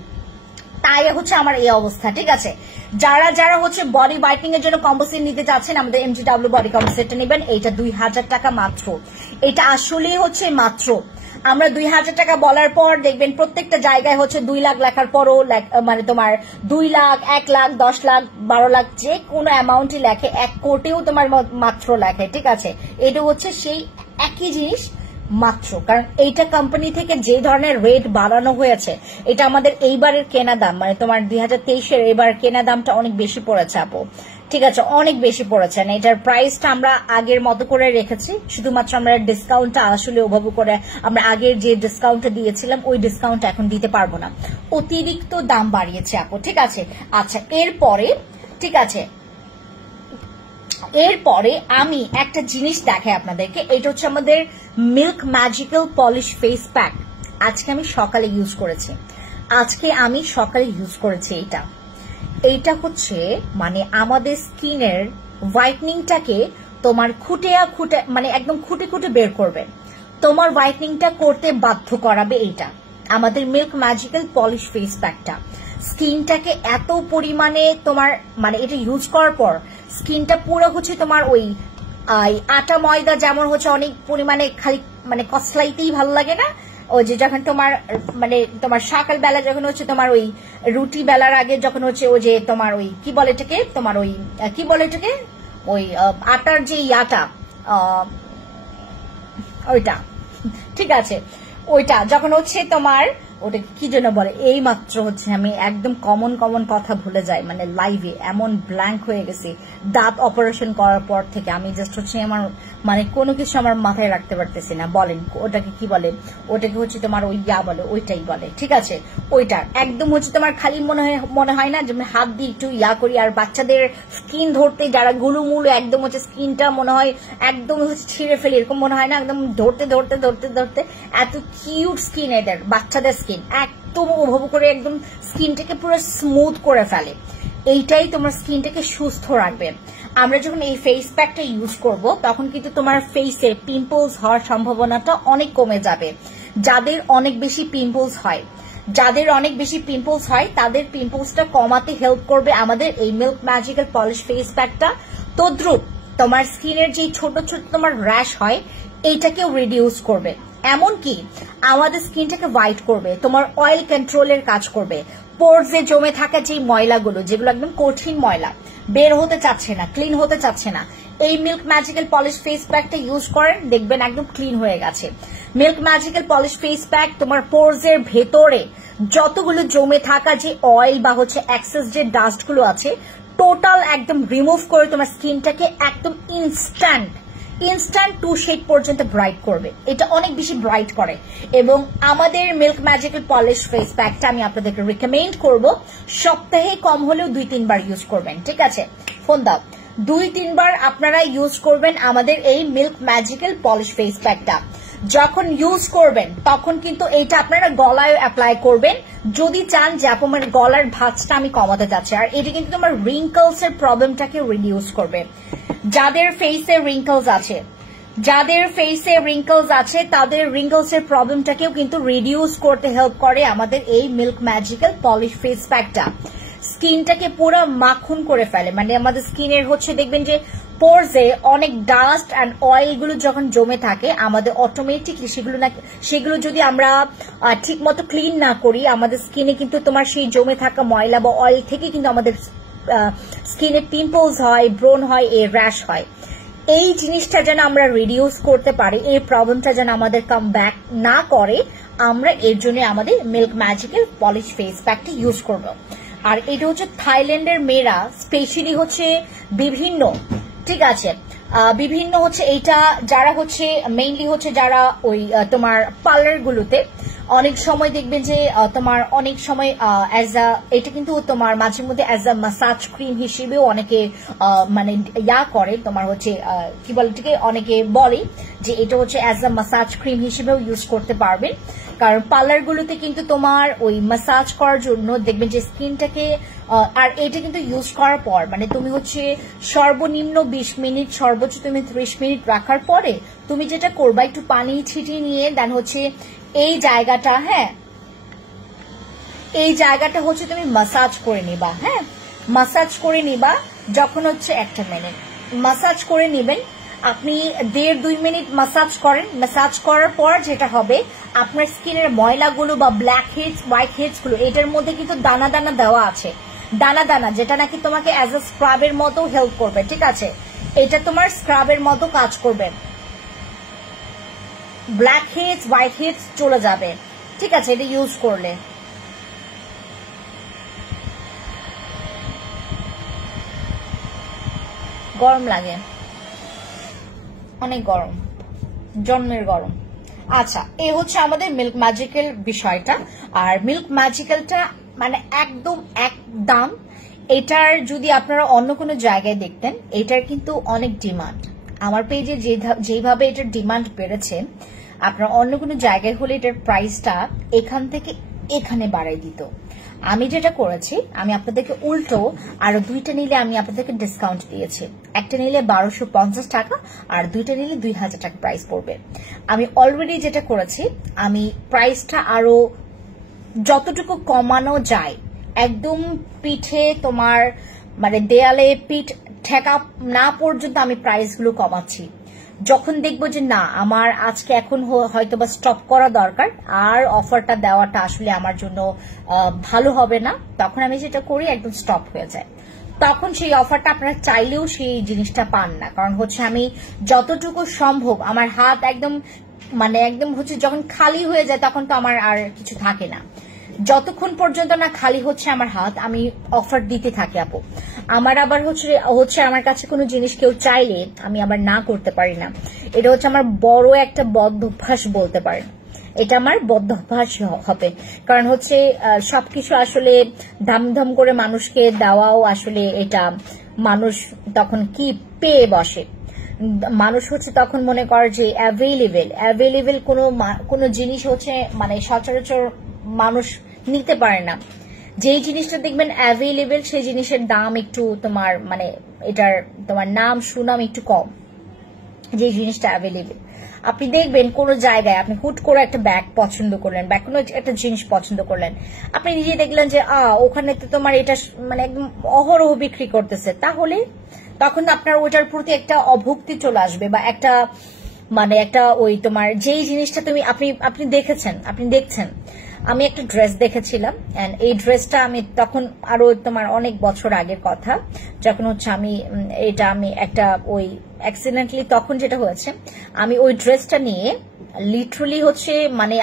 তাই হচ্ছে আমার এই অবস্থা, ঠিক আছে। যারা যারা হচ্ছে বডি হোয়াইটনিং এর জন্য কম্পোজিট নিতে চাচ্ছেন, আমাদের MGW বডি কম্পোজিটটা নেবেন। এইটা 2000 টাকা মাত্র, এটা আসলে হচ্ছে মাত্র। আমরা 2000 টাকা বলার পর দেখবেন প্রত্যেকটা জায়গায় হচ্ছে 2 লাখ লেখার পরও তোমার 2 লাখ, 1 লাখ, 10 লাখ, 12 লাখ, যে কোনো অ্যামাউন্টই লেখে, 1 কোটিও তোমার মাত্র লেখে, ঠিক আছে। এটা হচ্ছে সেই একই জিনিস মাত্র, কারণ এইটা কোম্পানি থেকে যে ধরনের রেট বাড়ানো হয়েছে, এটা আমাদের এইবারের কেনা দাম, তোমার 2023-এর এবার কেনা দামটা অনেক বেশি পড়েছে আপু, ঠিক আছে, অনেক বেশি পড়েছে। না, এটার প্রাইসটা আমরা আগের মতো করে রেখেছি, শুধুমাত্র আমরা ডিসকাউন্টটা আসলে ওভাবে করে আমরা আগের যে ডিসকাউন্টটা দিয়েছিলাম ওই ডিসকাউন্ট এখন দিতে পারবো না, অতিরিক্ত দাম বাড়িয়েছে আপু, ঠিক আছে। আচ্ছা, এরপরে ঠিক আছে, এরপরে আমি একটা জিনিস দেখাই আপনাদেরকে, এটা হচ্ছে আমাদের milk magical polish face pack. আজকে আমি সকালে ইউজ করেছি, এইটা হচ্ছে আমাদের স্কিনের হোয়াইটনিংটাকে তোমার একদম খুঁটে বের করবে, তোমার হোয়াইটনিংটা করতে বাধ্য করাবে। এইটা আমাদের মিল্ক ম্যাজিক্যাল পলিশ ফেস প্যাকটা স্কিনটাকে এত পরিমাণে তোমার এটা ইউজ করার পর স্কিনটা পুরো হচ্ছে তোমার ওই আটা ময়দা যেমন হচ্ছে অনেক পরিমাণে খালি কসলাইতেই ভালো লাগে না, ওই যে যখন তোমার সকাল বেলা যখন হচ্ছে তোমার ওই রুটি বেলার আগে যখন হচ্ছে ওই যে তোমার ওই কি বলে এটাকে ওই আটার যে ইয়াটা ওইটা, ঠিক আছে, ওইটা যখন হচ্ছে তোমার ওটা কি জন্য বলে, এই মাত্র হচ্ছে আমি একদম কমন কথা ভুলে যাই, লাইভে এমন ব্ল্যাঙ্ক হয়ে গেছি দাঁত অপারেশন করার পর থেকে, আমি জাস্ট হচ্ছে আমার কোনো কিছু আমার মাথায় রাখতে পারতেছি না। বলেন ওটাকে কি বলে, ওটাকে হচ্ছে তোমার ওই বলে, ওইটাই বলে, ঠিক আছে। ওইটার একদম হচ্ছে তোমার খালি মনে হয় না যে হাত দিয়ে একটু করি, আর বাচ্চাদের স্কিন ধরতে যারা গুলুমুলু একদম হচ্ছে স্কিনটা মনে হয় একদম হচ্ছে ছিঁড়ে ফেলে, এরকম মনে হয় না, একদম ধরতে এত কিউট স্কিন এদের বাচ্চাদের স্কিন, একদম ওভাবে করে একদম স্কিনটাকে পুরো স্মুথ করে ফেলে। এইটাই তোমার স্কিনটাকে সুস্থ রাখবে। আমরা যখন এই ফেস প্যাকটা ইউজ করব তখন কিন্তু তোমার ফেসে পিম্পলস হওয়ার সম্ভাবনাটা অনেক কমে যাবে। যাদের অনেক বেশি পিম্পলস হয় তাদের পিম্পলসটা কমাতে হেল্প করবে আমাদের এই মিল্ক ম্যাজিক্যাল পলিশ ফেস প্যাকটা। তদ্রুপ তোমার স্কিনের যে ছোট ছোট তোমার র্যাশ হয় এইটাকেও রিডিউস করবে, এমনকি আমাদের স্কিনটাকে হোয়াইট করবে, তোমার অয়েল কন্ট্রোলের কাজ করবে। পোরসে জমে থাকা যে ময়লাগুলো, যেগুলো একদম কঠিন ময়লা, বের হতে চাচ্ছে না, ক্লিন হতে চাচ্ছে না, এই মিল্ক ম্যাজিক্যাল পলিশ ফেস প্যাকটা ইউজ করেন, দেখবেন একদম ক্লিন হয়ে গেছে। Milk magical polish face pack তোমার পোরসের ভেতরে যতগুলো জমে থাকা যে অয়েল বা হচ্ছে এক্সেস যে ডাস্টগুলো আছে টোটাল একদম রিমুভ করে তোমার স্কিনটাকে একদম ইনস্ট্যান্ট 2 শেড পর্যন্ত ব্রাইট করবে। এটা অনেক বেশি ব্রাইট করে এবং আমাদের মিল্ক ম্যাজিক্যাল পলিশ ফেস প্যাকটা আমি আপনাদেরকে রিকমেন্ড করব সপ্তাহে কম হলেও 2-3 বার ইউজ করবেন, ঠিক আছে? ফোন দাও। 2-3 বার আপনারা ইউজ করবেন আমাদের এই মিল্ক ম্যাজিক্যাল পলিশ ফেস প্যাকটা। যখন ইউজ করবেন তখন কিন্তু এইটা আপনারা গলায় অ্যাপ্লাই করবেন যদি চান যে আপনার গলার ভাঁজটা আমি কমাতে যাচ্ছি। আর এটা কিন্তু তোমার রিঙ্কলস এর প্রবলেমটাকে রিডিউস করবে। যাদের ফেসে রিঙ্কলস আছে তাদের রিঙ্কলস এর প্রবলেমটাকেও কিন্তু রিডিউস করতে হেল্প করে আমাদের এই মিল্ক ম্যাজিক্যাল পলিশ ফেস প্যাকটা। স্কিনটাকে পুরো মাখন করে ফেলে, মানে আমাদের স্কিনের হচ্ছে দেখবেন যে পোরসে অনেক ডাস্ট অ্যান্ড অয়েল গুলো যখন জমে থাকে আমাদের অটোমেটিকলি সেগুলো যদি আমরা ঠিক মতো ক্লিন না করি আমাদের স্কিনে কিন্তু তোমার সেই জমে থাকা ময়লা বা অয়েল থেকে কিন্তু আমাদের স্কিনে পিম্পলস হয়, ব্রোন হয়, এর র্যাশ হয়। এই জিনিসটা যেন আমরা রিডিউস করতে পারি, এই প্রবলেমটা যেন আমাদের কাম ব্যাক না করে, আমরা এর জন্য আমাদের মিল্ক ম্যাজিক্যাল পলিশ ফেস প্যাকটা ইউজ করব। আর এটা হচ্ছে থাইল্যান্ডের মেয়েরা স্পেশালি হচ্ছে বিভিন্ন, ঠিক আছে, বিভিন্ন হচ্ছে এইটা যারা হচ্ছে মেইনলি হচ্ছে যারা ওই তোমার পার্লার গুলোতে অনেক সময় দেখবেন যে তোমার অনেক সময় এটা কিন্তু তোমার মাঝে মধ্যে অ্যাজ আ মাসাজ ক্রিম হিসেবেও অনেকে মানে করে, তোমার হচ্ছে কি বলে এটাকে, অনেকে বলে যে এটা হচ্ছে অ্যাজ আ মাসাজ ক্রিম হিসেবেও ইউজ করতে পারবেন। কারণ পার্লার গুলোতে কিন্তু তোমার ওই মাসাজ করার জন্য দেখবেন যে স্কিনটাকে, আর এটা কিন্তু ইউজ করার পর মানে তুমি হচ্ছে সর্বনিম্ন 20 মিনিট সর্বোচ্চ তুমি 30 মিনিট রাখার পরে তুমি যেটা করবা একটু পানি ছিটিয়ে নিয়ে দেন হচ্ছে এই জায়গাটা, হ্যাঁ এই জায়গাটা হচ্ছে তুমি মাসাজ করে নিবা। হ্যাঁ, মাসাজ করে নিবা। যখন হচ্ছে একটা মিনিট মাসাজ করে নিবেন আপনি, 1.5-2 মিনিট মাসাজ করেন। মাসাজ করার পর যেটা হবে আপনার স্কিনের ময়লাগুলো বা ব্ল্যাক হেডস, হোয়াইট হেডস গুলো, এটার মধ্যে কিন্তু দানা দানা দেওয়া আছে, দানা দানা, যেটা নাকি তোমাকে অ্যাজ আ স্ক্রাবের মতো হেল্প করবে, ঠিক আছে? এটা তোমার স্ক্রাবের মতো কাজ করবে, ব্ল্যাক হেডস, হোয়াইট হেডস চলে যাবে, ঠিক আছে? এটা ইউজ করলে গরম লাগে, অনেক গরম, জন্মের গরম। আচ্ছা, এই হচ্ছে আমাদের মিল্ক ম্যাজিক্যাল বিষয়টা। আর মিল্ক ম্যাজিক্যালটা মানে একদম এক দাম। এটার যদি আপনারা অন্য কোনো জায়গায় দেখতেন, এটার কিন্তু অনেক ডিমান্ড। আমার পেজে যেভাবে এটার ডিমান্ড বেড়েছে, আপনারা অন্য কোনো জায়গায় হলে এটার প্রাইসটা এখান থেকে এখানে বাড়াই দিত। আমি যেটা করেছি, আমি আপনাদেরকে উল্টো আরো 2টা নিলে আমি আপনাদেরকে ডিসকাউন্ট দিয়েছি। একটা নিলে 1250 টাকা আর 2টা নিলে 2000 টাকা প্রাইস পড়বে। আমি অলরেডি যেটা করেছি, আমি প্রাইসটা আরো যতটুকু কমানো যায়, একদম পিঠে তোমার মানে দেয়ালে পিঠ ঠেকা না পর্যন্ত আমি প্রাইসগুলো কমাচ্ছি। যখন দেখবো যে না আমার আজকে এখন হয়তো বা স্টপ করা দরকার, আর অফারটা দেওয়াটা আসলে আমার জন্য ভালো হবে না, তখন আমি যেটা করি একদম স্টপ হয়ে যায়। তখন সেই অফারটা আপনারা চাইলেও সেই জিনিসটা পান না। কারণ হচ্ছে আমি যতটুকু সম্ভব আমার হাত একদম মানে একদম হচ্ছে যখন খালি হয়ে যায় তখন তো আমার আর কিছু থাকে না। যতক্ষণ পর্যন্ত না খালি হচ্ছে আমার হাত, আমি অফার দিতে থাকি আপু। আমার আবার হচ্ছে আমার কাছে কোনো জিনিস কেউ চাইলে আমি আবার না করতে পারি না। এটা হচ্ছে আমার বড় একটা বদ্ধ অভ্যাস বলতে পারেন, এটা আমার বদ্ধ অভ্যাস হবে। কারণ হচ্ছে সবকিছু আসলে ধামধাম করে মানুষকে দেওয়াও আসলে এটা মানুষ তখন কি পেয়ে বসে। মানুষ হচ্ছে তখন মনে করে যে অ্যাভেলেবেল কোনো জিনিস হচ্ছে মানে সচরাচর মানুষ নিতে পারে না। যেই জিনিসটা দেখবেন অ্যাভেলেবেল সেই জিনিসের দাম একটু তোমার মানে এটার তোমার নাম সুনাম একটু কম, যে জিনিসটা অ্যাভেলেবেল। আপনি দেখবেন কোনো জায়গায় আপনি হুট করে একটা ব্যাগ পছন্দ করলেন বা কোনো একটা জিনিস পছন্দ করলেন, আপনি নিজে দেখলেন যে ওখানে তো তোমার এটা মানে একদম অহরহ বিক্রি করতেছে, তাহলে তখন আপনার ওইটার প্রতি একটা অভক্তি চলে আসবে বা একটা মানে একটা ওই তোমার যেই জিনিসটা তুমি আপনি দেখছেন। আমি একটা ড্রেস দেখেছিলাম এন্ড এই ড্রেসটা আমি তখন আরো তোমার অনেক বছর আগের কথা, যখন হচ্ছে আমি একটা ওই অ্যাক্সিডেন্টলি তখন যেটা হয়েছে, আমি ওই ড্রেসটা নিয়ে লিটারালি হচ্ছে মানে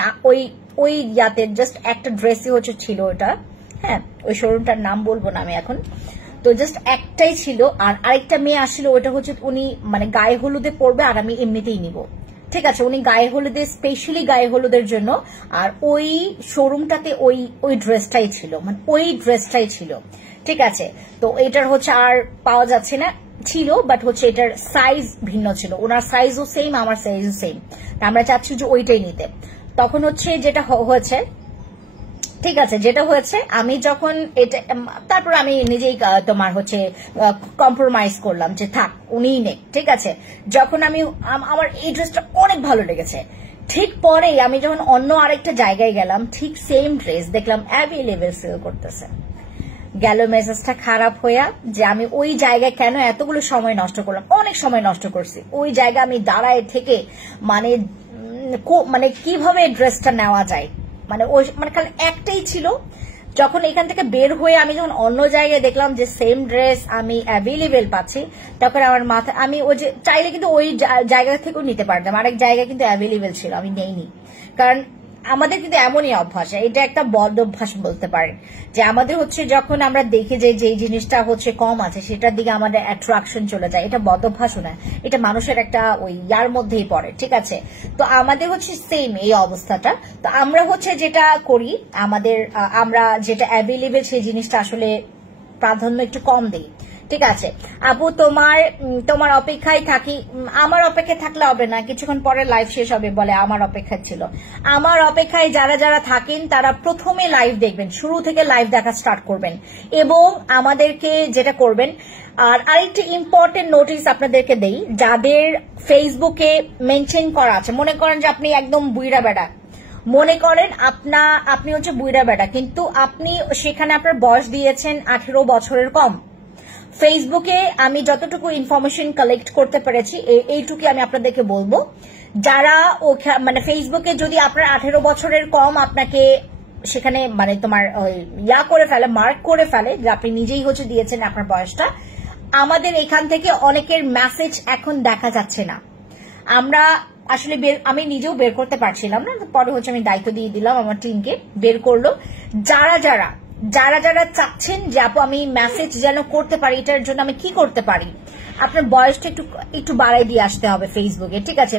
ওই ইয়াতে জাস্ট একটা ড্রেসই হচ্ছে ছিল ওটা, হ্যাঁ ওই শোরুমটার নাম বলবো না আমি এখন, তো জাস্ট একটাই ছিল। আর আরেকটা মেয়ে আসছিল, ওটা হচ্ছে উনি মানে গায়ে হলুদে পরবে আর আমি এমনিতেই নিব, ঠিক আছে, উনি গায়ে হলুদে স্পেশালি গায়ে হলুদের জন্য, আর ওই শোরুমটাতে ওই ড্রেসটাই ছিল, মানে ওই ড্রেসটাই ছিল, ঠিক আছে। তো এটার হচ্ছে আর পাওয়া যাচ্ছে না, ছিল বাট হচ্ছে এটার সাইজ ভিন্ন ছিল, ওনার সাইজও সেম আমার সাইজও সেম, আমরা চাচ্ছি যে ওইটাই নিতে। তখন হচ্ছে যেটা হয়েছে, ঠিক আছে, যেটা হয়েছে আমি যখন এটা তারপর আমি নিজেই তোমার হচ্ছে কম্প্রোমাইজ করলাম যে থাক উনিই নেই, ঠিক আছে। যখন আমি আমার এই ড্রেসটা অনেক ভালো লেগেছে, ঠিক পরেই আমি যখন অন্য আরেকটা জায়গায় গেলাম, ঠিক সেম ড্রেস দেখলাম অ্যাভেলেবেল সেল করতেছে, গেল মেজাজটা খারাপ হইয়া যে আমি ওই জায়গায় কেন এতগুলো সময় নষ্ট করলাম, অনেক সময় নষ্ট করছি ওই জায়গায় আমি দাঁড়ায় থেকে মানে কিভাবে ড্রেসটা নেওয়া যায়, মানে ওই মানে খালি একটাই ছিল। যখন এখান থেকে বের হয়ে আমি যখন অন্য জায়গায় দেখলাম যে সেম ড্রেস আমি অ্যাভেলেবেল পাচ্ছি, তখন আমার মাথায় আমি ওই যে চাইলে কিন্তু ওই জায়গা থেকেও নিতে পারতাম, আরেক জায়গায় কিন্তু অ্যাভেলেবেল ছিল, আমি নেইনি। কারণ আমাদের কিন্তু এমনই অভ্যাস, এটা একটা বদ অভ্যাস বলতে পারেন, যে আমাদের হচ্ছে যখন আমরা দেখি যে যেই জিনিসটা হচ্ছে কম আছে সেটার দিকে আমাদের অ্যাট্রাকশন চলে যায়, এটা বদ অভ্যাসও না, এটা মানুষের একটা ওই ইয়ার মধ্যেই পড়ে, ঠিক আছে। তো আমাদের হচ্ছে সেম এই অবস্থাটা, তো আমরা হচ্ছে যেটা করি আমরা যেটা অ্যাভেলেবেল সেই জিনিসটা আসলে প্রাধান্য একটু কম দিই, ঠিক আছে। আপু তোমার অপেক্ষায় থাকি, আমার অপেক্ষায় থাকলে হবে না, কিছুক্ষণ পরে লাইভ শেষ হবে বলে আমার অপেক্ষা ছিল। আমার অপেক্ষায় যারা থাকেন তারা প্রথমে লাইভ দেখবেন, শুরু থেকে লাইভ দেখা স্টার্ট করবেন, এবং আমাদেরকে যেটা করবেন। আর আরেকটি ইম্পর্টেন্ট নোটিস আপনাদেরকে দেই, যাদের ফেসবুকে মেনশন করা আছে, মনে করেন যে আপনি একদম বুইড়া বেড়া, মনে করেন আপনি হচ্ছে বুইড়া বেড়া, কিন্তু আপনি সেখানে আপনার বয়স দিয়েছেন 18 বছরের কম। ফেসবুকে আমি যতটুকু ইনফরমেশন কালেক্ট করতে পেরেছি এইটুকু আমি আপনাদেরকে বলবো, যারা মানে ফেসবুকে যদি আপনার 18 বছরের কম আপনাকে সেখানে মানে তোমার করে ফেলে, মার্ক করে ফেলে যে আপনি নিজেই হচ্ছে দিয়েছেন আপনার বয়সটা, আমাদের এখান থেকে অনেকের মেসেজ এখন দেখা যাচ্ছে না। আমরা আসলে আমি নিজেও বের করতে পারছিলাম না, পরে হচ্ছে আমি দায়িত্ব দিয়ে দিলাম আমার টিমকে, বের করলো। যারা চাচ্ছেন যে আপু আমি মেসেজ যেন করতে পারি, এটার জন্য আমি কি করতে পারি, আপনার বয়সটা একটু বাড়াই দিয়ে আসতে হবে ফেসবুকে, ঠিক আছে,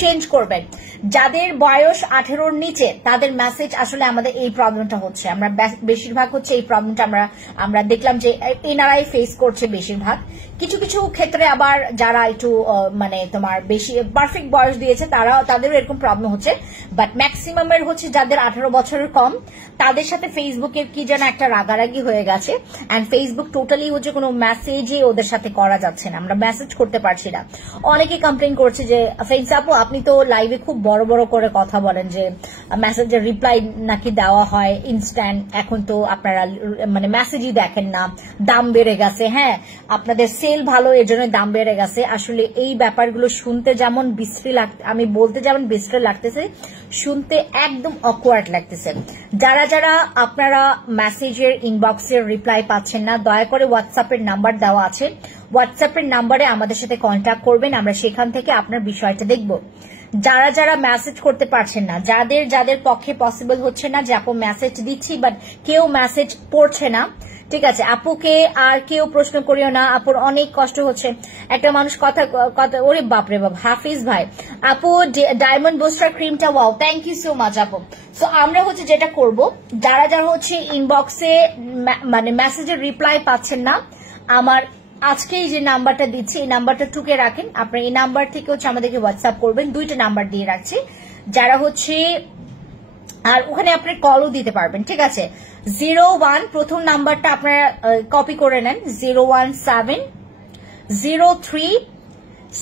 চেঞ্জ করবেন। যাদের বয়স 18-র নিচে তাদের মেসেজ আসলে আমাদের এই প্রবলেমটা হচ্ছে, আমরা বেশিরভাগ হচ্ছে এই প্রবলেমটা আমরা দেখলাম যে এনআরআই ফেস করছে বেশিরভাগ। কিছু ক্ষেত্রে আবার যারা একটু মানে তোমার বেশি পারফেক্ট বয়স দিয়েছে তাদেরও এরকম প্রবলেম হচ্ছে, বাট ম্যাক্সিমামের হচ্ছে যাদের 18 বছরের কম তাদের সাথে ফেসবুকের কি যেন একটা রাগারাগি হয়ে গেছে, এন্ড ফেসবুক টোটালি হচ্ছে কোনো মেসেজই ওদের সাথে করা যাচ্ছে না, আমরা মেসেজ করতে পারছি না। অনেকে কমপ্লেন করছে যে ফ্রেন্ডস আপু আপনি তো লাইভে খুব বড় করে কথা বলেন যে মেসেজের রিপ্লাই নাকি দেওয়া হয় ইনস্ট্যান্ট, এখন তো আপনারা মানে মেসেজই দেখেন না, দাম বেড়ে গেছে, হ্যাঁ আপনাদের সেল ভালো এর জন্য দাম বেড়ে গেছে। আসলে এই ব্যাপারগুলো শুনতে যেমন বিশ্রী আমি বলতে যেমন বিশ্রী লাগতেছে, শুনতে একদম অকওয়ার্ড লাগতেছে। যারা আপনারা মেসেজের ইনবক্সের রিপ্লাই পাচ্ছেন না, দয়া করে হোয়াটসঅ্যাপের নাম্বার দেওয়া আছে, হোয়াটসঅ্যাপের নাম্বারে আমাদের সাথে কন্ট্যাক্ট করবেন, আমরা সেখান থেকে আপনার বিষয়টা দেখব। যারা মেসেজ করতে পারছেন না, যাদের পক্ষে পসিবল হচ্ছে না যে আপু মেসেজ দিচ্ছি বাট কেউ মেসেজ পড়ছে না, ঠিক আছে, আপুকে আর কেউ প্রশ্ন করিও না, আপুর অনেক কষ্ট হচ্ছে। একটা মানুষ কথা ওরে বাপরে বাপ, হাফিজ ভাই আপু ডায়মন্ড বুস্টার ক্রিমটা wow, thank you so much আপু। সো আমরা হচ্ছে যেটা করব, যারা হচ্ছে ইনবক্সে মানে মেসেজের রিপ্লাই পাচ্ছেন না, আমার আজকেই যে নাম্বারটা দিচ্ছি এই নাম্বারটা টুকে রাখেন, আপনার এই নাম্বার থেকে হচ্ছে আমাদেরকে হোয়াটসঅ্যাপ করবেন, 2টা নাম্বার দিয়ে রাখছি, যারা হচ্ছে আর ওখানে আপনি কলও দিতে পারবেন, ঠিক আছে। 01 প্রথম নাম্বারটা আপনারা কপি করে নেন, 01703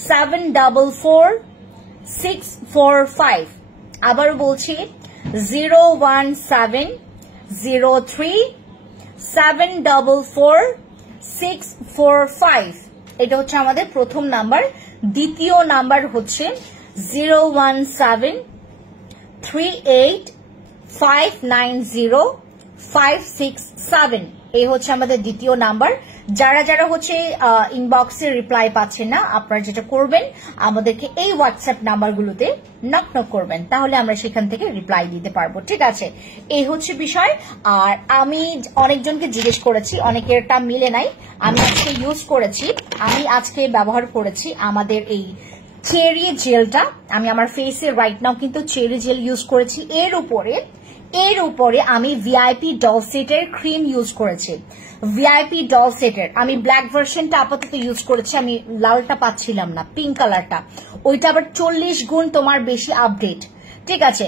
744 645 আবার বলছি 01703744645 এটা হচ্ছে আমাদের প্রথম নাম্বার দ্বিতীয় নাম্বার হচ্ছে 01738590567 এই হচ্ছে আমাদের দ্বিতীয় নাম্বার যারা যারা হচ্ছে ইনবক্সে রিপ্লাই পাচ্ছেন না আপনারা যেটা করবেন আমাদেরকে এই হোয়াটসঅ্যাপ নাম্বারগুলোতে নক করবেন তাহলে আমরা সেখান থেকে রিপ্লাই দিতে পারবো ঠিক আছে এই হচ্ছে বিষয় আর আমি অনেকজনকে জিজ্ঞেস করেছি অনেকেরটা মিলে নাই আমি আজকে ইউজ করেছি আমি আজকে ব্যবহার করেছি আমাদের এই চেরি জেলটা আমি আমার ফেসে রাইট নাও কিন্তু চেরি জেল ইউজ করেছি এর উপরে আমি ভিআইপি ডলসেটের ক্রিম ইউজ করেছি ভিআইপি ডলসেটের আমি ব্ল্যাক ভার্সনটা আপাতত ইউজ করেছি আমি লালটা পাচ্ছিলাম না পিঙ্ক কালারটা ওইটা আবার 40 গুণ তোমার বেশি আপডেট ঠিক আছে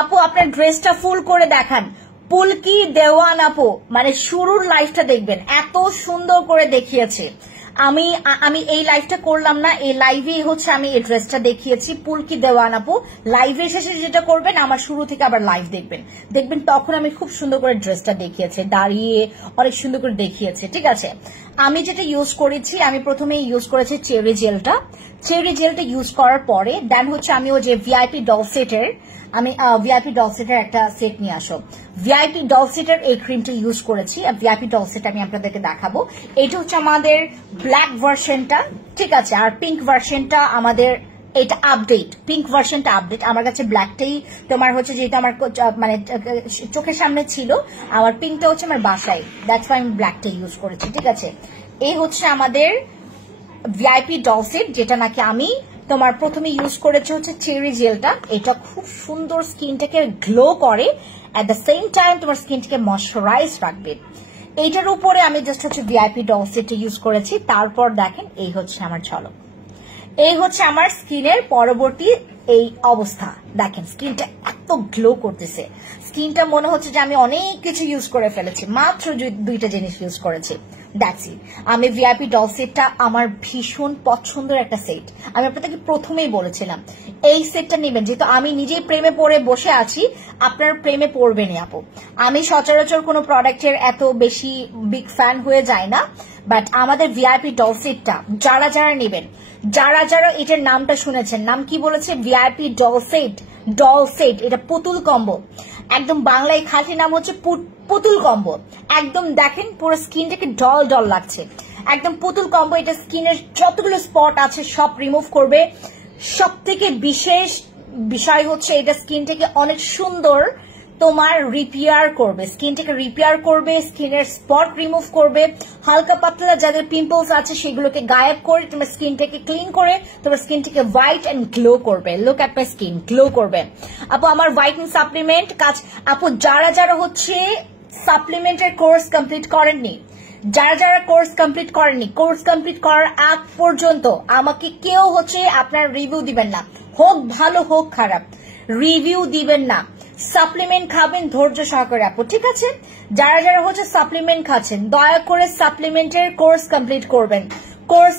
আপু আপনার ড্রেসটা ফুল করে দেখান পুলকি দেওয়ান আপু মানে শুরুর লাইফটা দেখবেন এত সুন্দর করে দেখিয়েছে আমি এই লাইভটা করলাম না এই লাইভে হচ্ছে আমি এই ড্রেসটা দেখিয়েছি পুলকি দেওয়ান আপু লাইভে শেষে যেটা করবেন আমার শুরু থেকে আবার লাইভ দেখবেন তখন আমি খুব সুন্দর করে ড্রেসটা দেখিয়েছি দাঁড়িয়ে অনেক সুন্দর করে দেখিয়েছে ঠিক আছে আমি যেটা ইউজ করেছি আমি প্রথমে ইউজ করেছি চেরি জেলটা ইউজ করার পরে দেন হচ্ছে আমি ওই যে ভিআইপি ডলসেটের একটা সেট নিয়ে আসো ভিআইপি ডলসেটের এই ক্রিমটা ইউজ করেছি আর ভিআইপি ডলসেট আমি আপনাদেরকে দেখাবো এটা হচ্ছে আমাদের ব্ল্যাক ভার্সনটা ঠিক আছে আর পিঙ্ক ভার্সনটা আমাদের এটা আপডেট পিঙ্ক ভার্সনটা আপডেট আমার কাছে ব্ল্যাকটাই তোমার হচ্ছে যেটা আমার মানে চোখের সামনে ছিল আমার পিঙ্কটা হচ্ছে আমার বাসায় দ্যাটস ওয়াই আমি ব্ল্যাকটা ইউজ করেছি ঠিক আছে এই হচ্ছে আমাদের ভিআইপি ডলসেট যেটা নাকি আমি তোমার প্রথমে ইউজ করেছে হচ্ছে চেরি জেলটা এটা খুব সুন্দর স্কিনটাকে গ্লো করে এট দ্য সেম টাইম তোমার স্কিনটাকে ময়শ্চারাইজ রাখবে এইটার উপরে আমি জাস্ট হচ্ছে ভিআইপি ডলসেটটা ইউজ করেছি তারপর দেখেন এই হচ্ছে আমার ঝলক এই হচ্ছে আমার স্কিনের পরবর্তী এই অবস্থা দেখেন স্কিনটা এত গ্লো করতেছে স্কিনটা মনে হচ্ছে যে আমি অনেক কিছু ইউজ করে ফেলেছি মাত্র দুইটা জিনিস ইউজ করেছি দ্যাটস ইট আমি ভিআইপি ডলসেটটা আমার ভীষণ পছন্দের একটা সেট আমি আপনাদেরকে প্রথমেই বলেছিলাম এই সেটটা নেবেন যেহেতু আমি নিজেই প্রেমে পড়ে বসে আছি আপনার প্রেমে পড়বেনি আপু আমি সচরাচর কোনো প্রোডাক্টের এত বেশি বিগ ফ্যান হয়ে যায় না বাট আমাদের ভিআইপি ডলসেটটা যারা যারা নেবেন যারা যারা এটার নামটা শুনেছেন নাম কি বলেছে ভিআইপি ডলসেট এটা পুতুল কম্বো একদম বাংলায় খাঁটি নাম হচ্ছে পুতুল কম্বো একদম দেখেন পুরো স্কিনটাকে ডল ডল লাগছে একদম পুতুল কম্বো এটা স্কিনের যতগুলো স্পট আছে সব রিমুভ করবে সব থেকে বিশেষ বিষয় হচ্ছে এটা স্কিনটাকে অনেক সুন্দর তোমার রিপেয়ার করবে স্কিনটাকে রিপেয়ার করবে স্কিনের স্পট রিমুভ করবে হালকা পাতলা যাদের পিম্পলস আছে সেগুলোকে গায়েব করে তোমার স্কিনটাকে ক্লিন করে তোমার স্কিনটাকে হোয়াইট এন্ড গ্লো করবে look at my skin glow করবে আপু আমার হোয়াইটেনিং সাপ্লিমেন্ট কাজ আপু যারা যারা হচ্ছে সাপ্লিমেন্টের কোর্স কমপ্লিট করেননি যারা যারা কোর্স কমপ্লিট করেননি কোর্স কমপ্লিট করার আগ পর্যন্ত আমাকে কেউ হচ্ছে আপনার রিভিউ দিবেন না হোক ভালো হোক খারাপ রিভিউ দিবেন না সাপ্লিমেন্ট খাবেন ধৈর্য সহকারে আপু ঠিক আছে যারা যারা হচ্ছে সাপ্লিমেন্ট খাচ্ছেন দয়া করে সাপ্লিমেন্টের কোর্স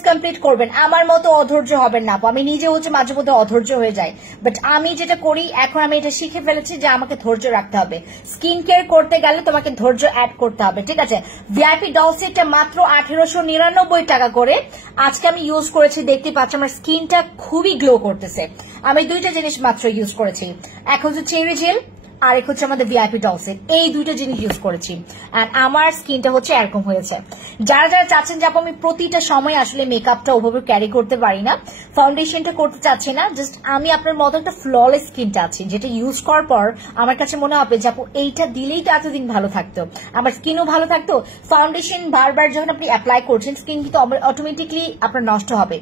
কমপ্লিট করবেন আমার মতো অধৈর্য হবেন না আপু আমি নিজে হচ্ছে মাঝে মধ্যে অধৈর্য হয়ে যাই বাট আমি যেটা করি এখন আমি এটা শিখে ফেলেছি যে আমাকে ধৈর্য রাখতে হবে স্কিন কেয়ার করতে গেলে তোমাকে ধৈর্য অ্যাড করতে হবে ঠিক আছে ভিআইপি ডলসেটটা মাত্র 1899 টাকা করে আজকে আমি ইউজ করেছি দেখতে পাচ্ছি আমার স্কিনটা খুবই গ্লো করতেছে আমি দুইটা জিনিস মাত্র ইউজ করেছি এক হচ্ছে চেরি জেল আর এক হচ্ছে আমাদের ভিআইপি ডলসেট এই দুইটা জিনিস ইউজ করেছি আর আমার স্কিনটা হচ্ছে এরকম হয়েছে যারা যারা চাচ্ছেন যে আমি প্রতিটা সময় আসলে মেকআপটা ওভাবে ক্যারি করতে পারি না ফাউন্ডেশনটা করতে চাচ্ছি না জাস্ট আমি আপনার মতো একটা ফ্ললেস স্কিনটা আছে যেটা ইউজ করার পর আমার কাছে মনে হবে যে আপু এইটা দিলেই তো এতদিন ভালো থাকতো আমার স্কিনও ভালো থাকতো ফাউন্ডেশন বারবার যখন আপনি অ্যাপ্লাই করছেন স্কিন কিন্তু অটোমেটিকলি আপনার নষ্ট হবে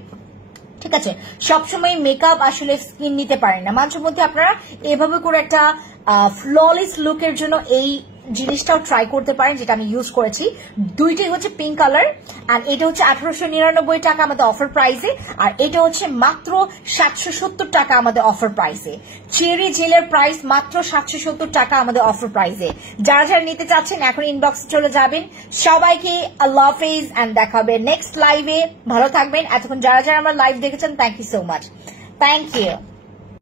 ঠিক আছে সবসময় মেকআপ আসলে স্কিন নিতে পারেন না মাঝে মধ্যে আপনারা এভাবে করে একটা ফ্ললেস লুকের জন্য এই জিনিসটাও ট্রাই করতে পারেন, যেটা আমি ইউজ করেছি। দুইটাই হচ্ছে পিঙ্ক কালার, আর এটা হচ্ছে 1899 টাকা আমাদের অফার প্রাইসে, আর এটা হচ্ছে মাত্র 770 টাকা আমাদের অফার প্রাইসে। চেরি জেলের প্রাইস মাত্র 770 টাকা আমাদের অফার প্রাইসে। যারা যারা নিতে চাচ্ছেন এখন ইনবক্সে চলে যাবেন। সবাইকে আল্লাহ হাফেজ এন্ড দেখা হবে নেক্সট লাইভে। ভালো থাকবেন। এতক্ষণ যারা যারা আমার লাইভ দেখেছেন, thank you so much. Thank you.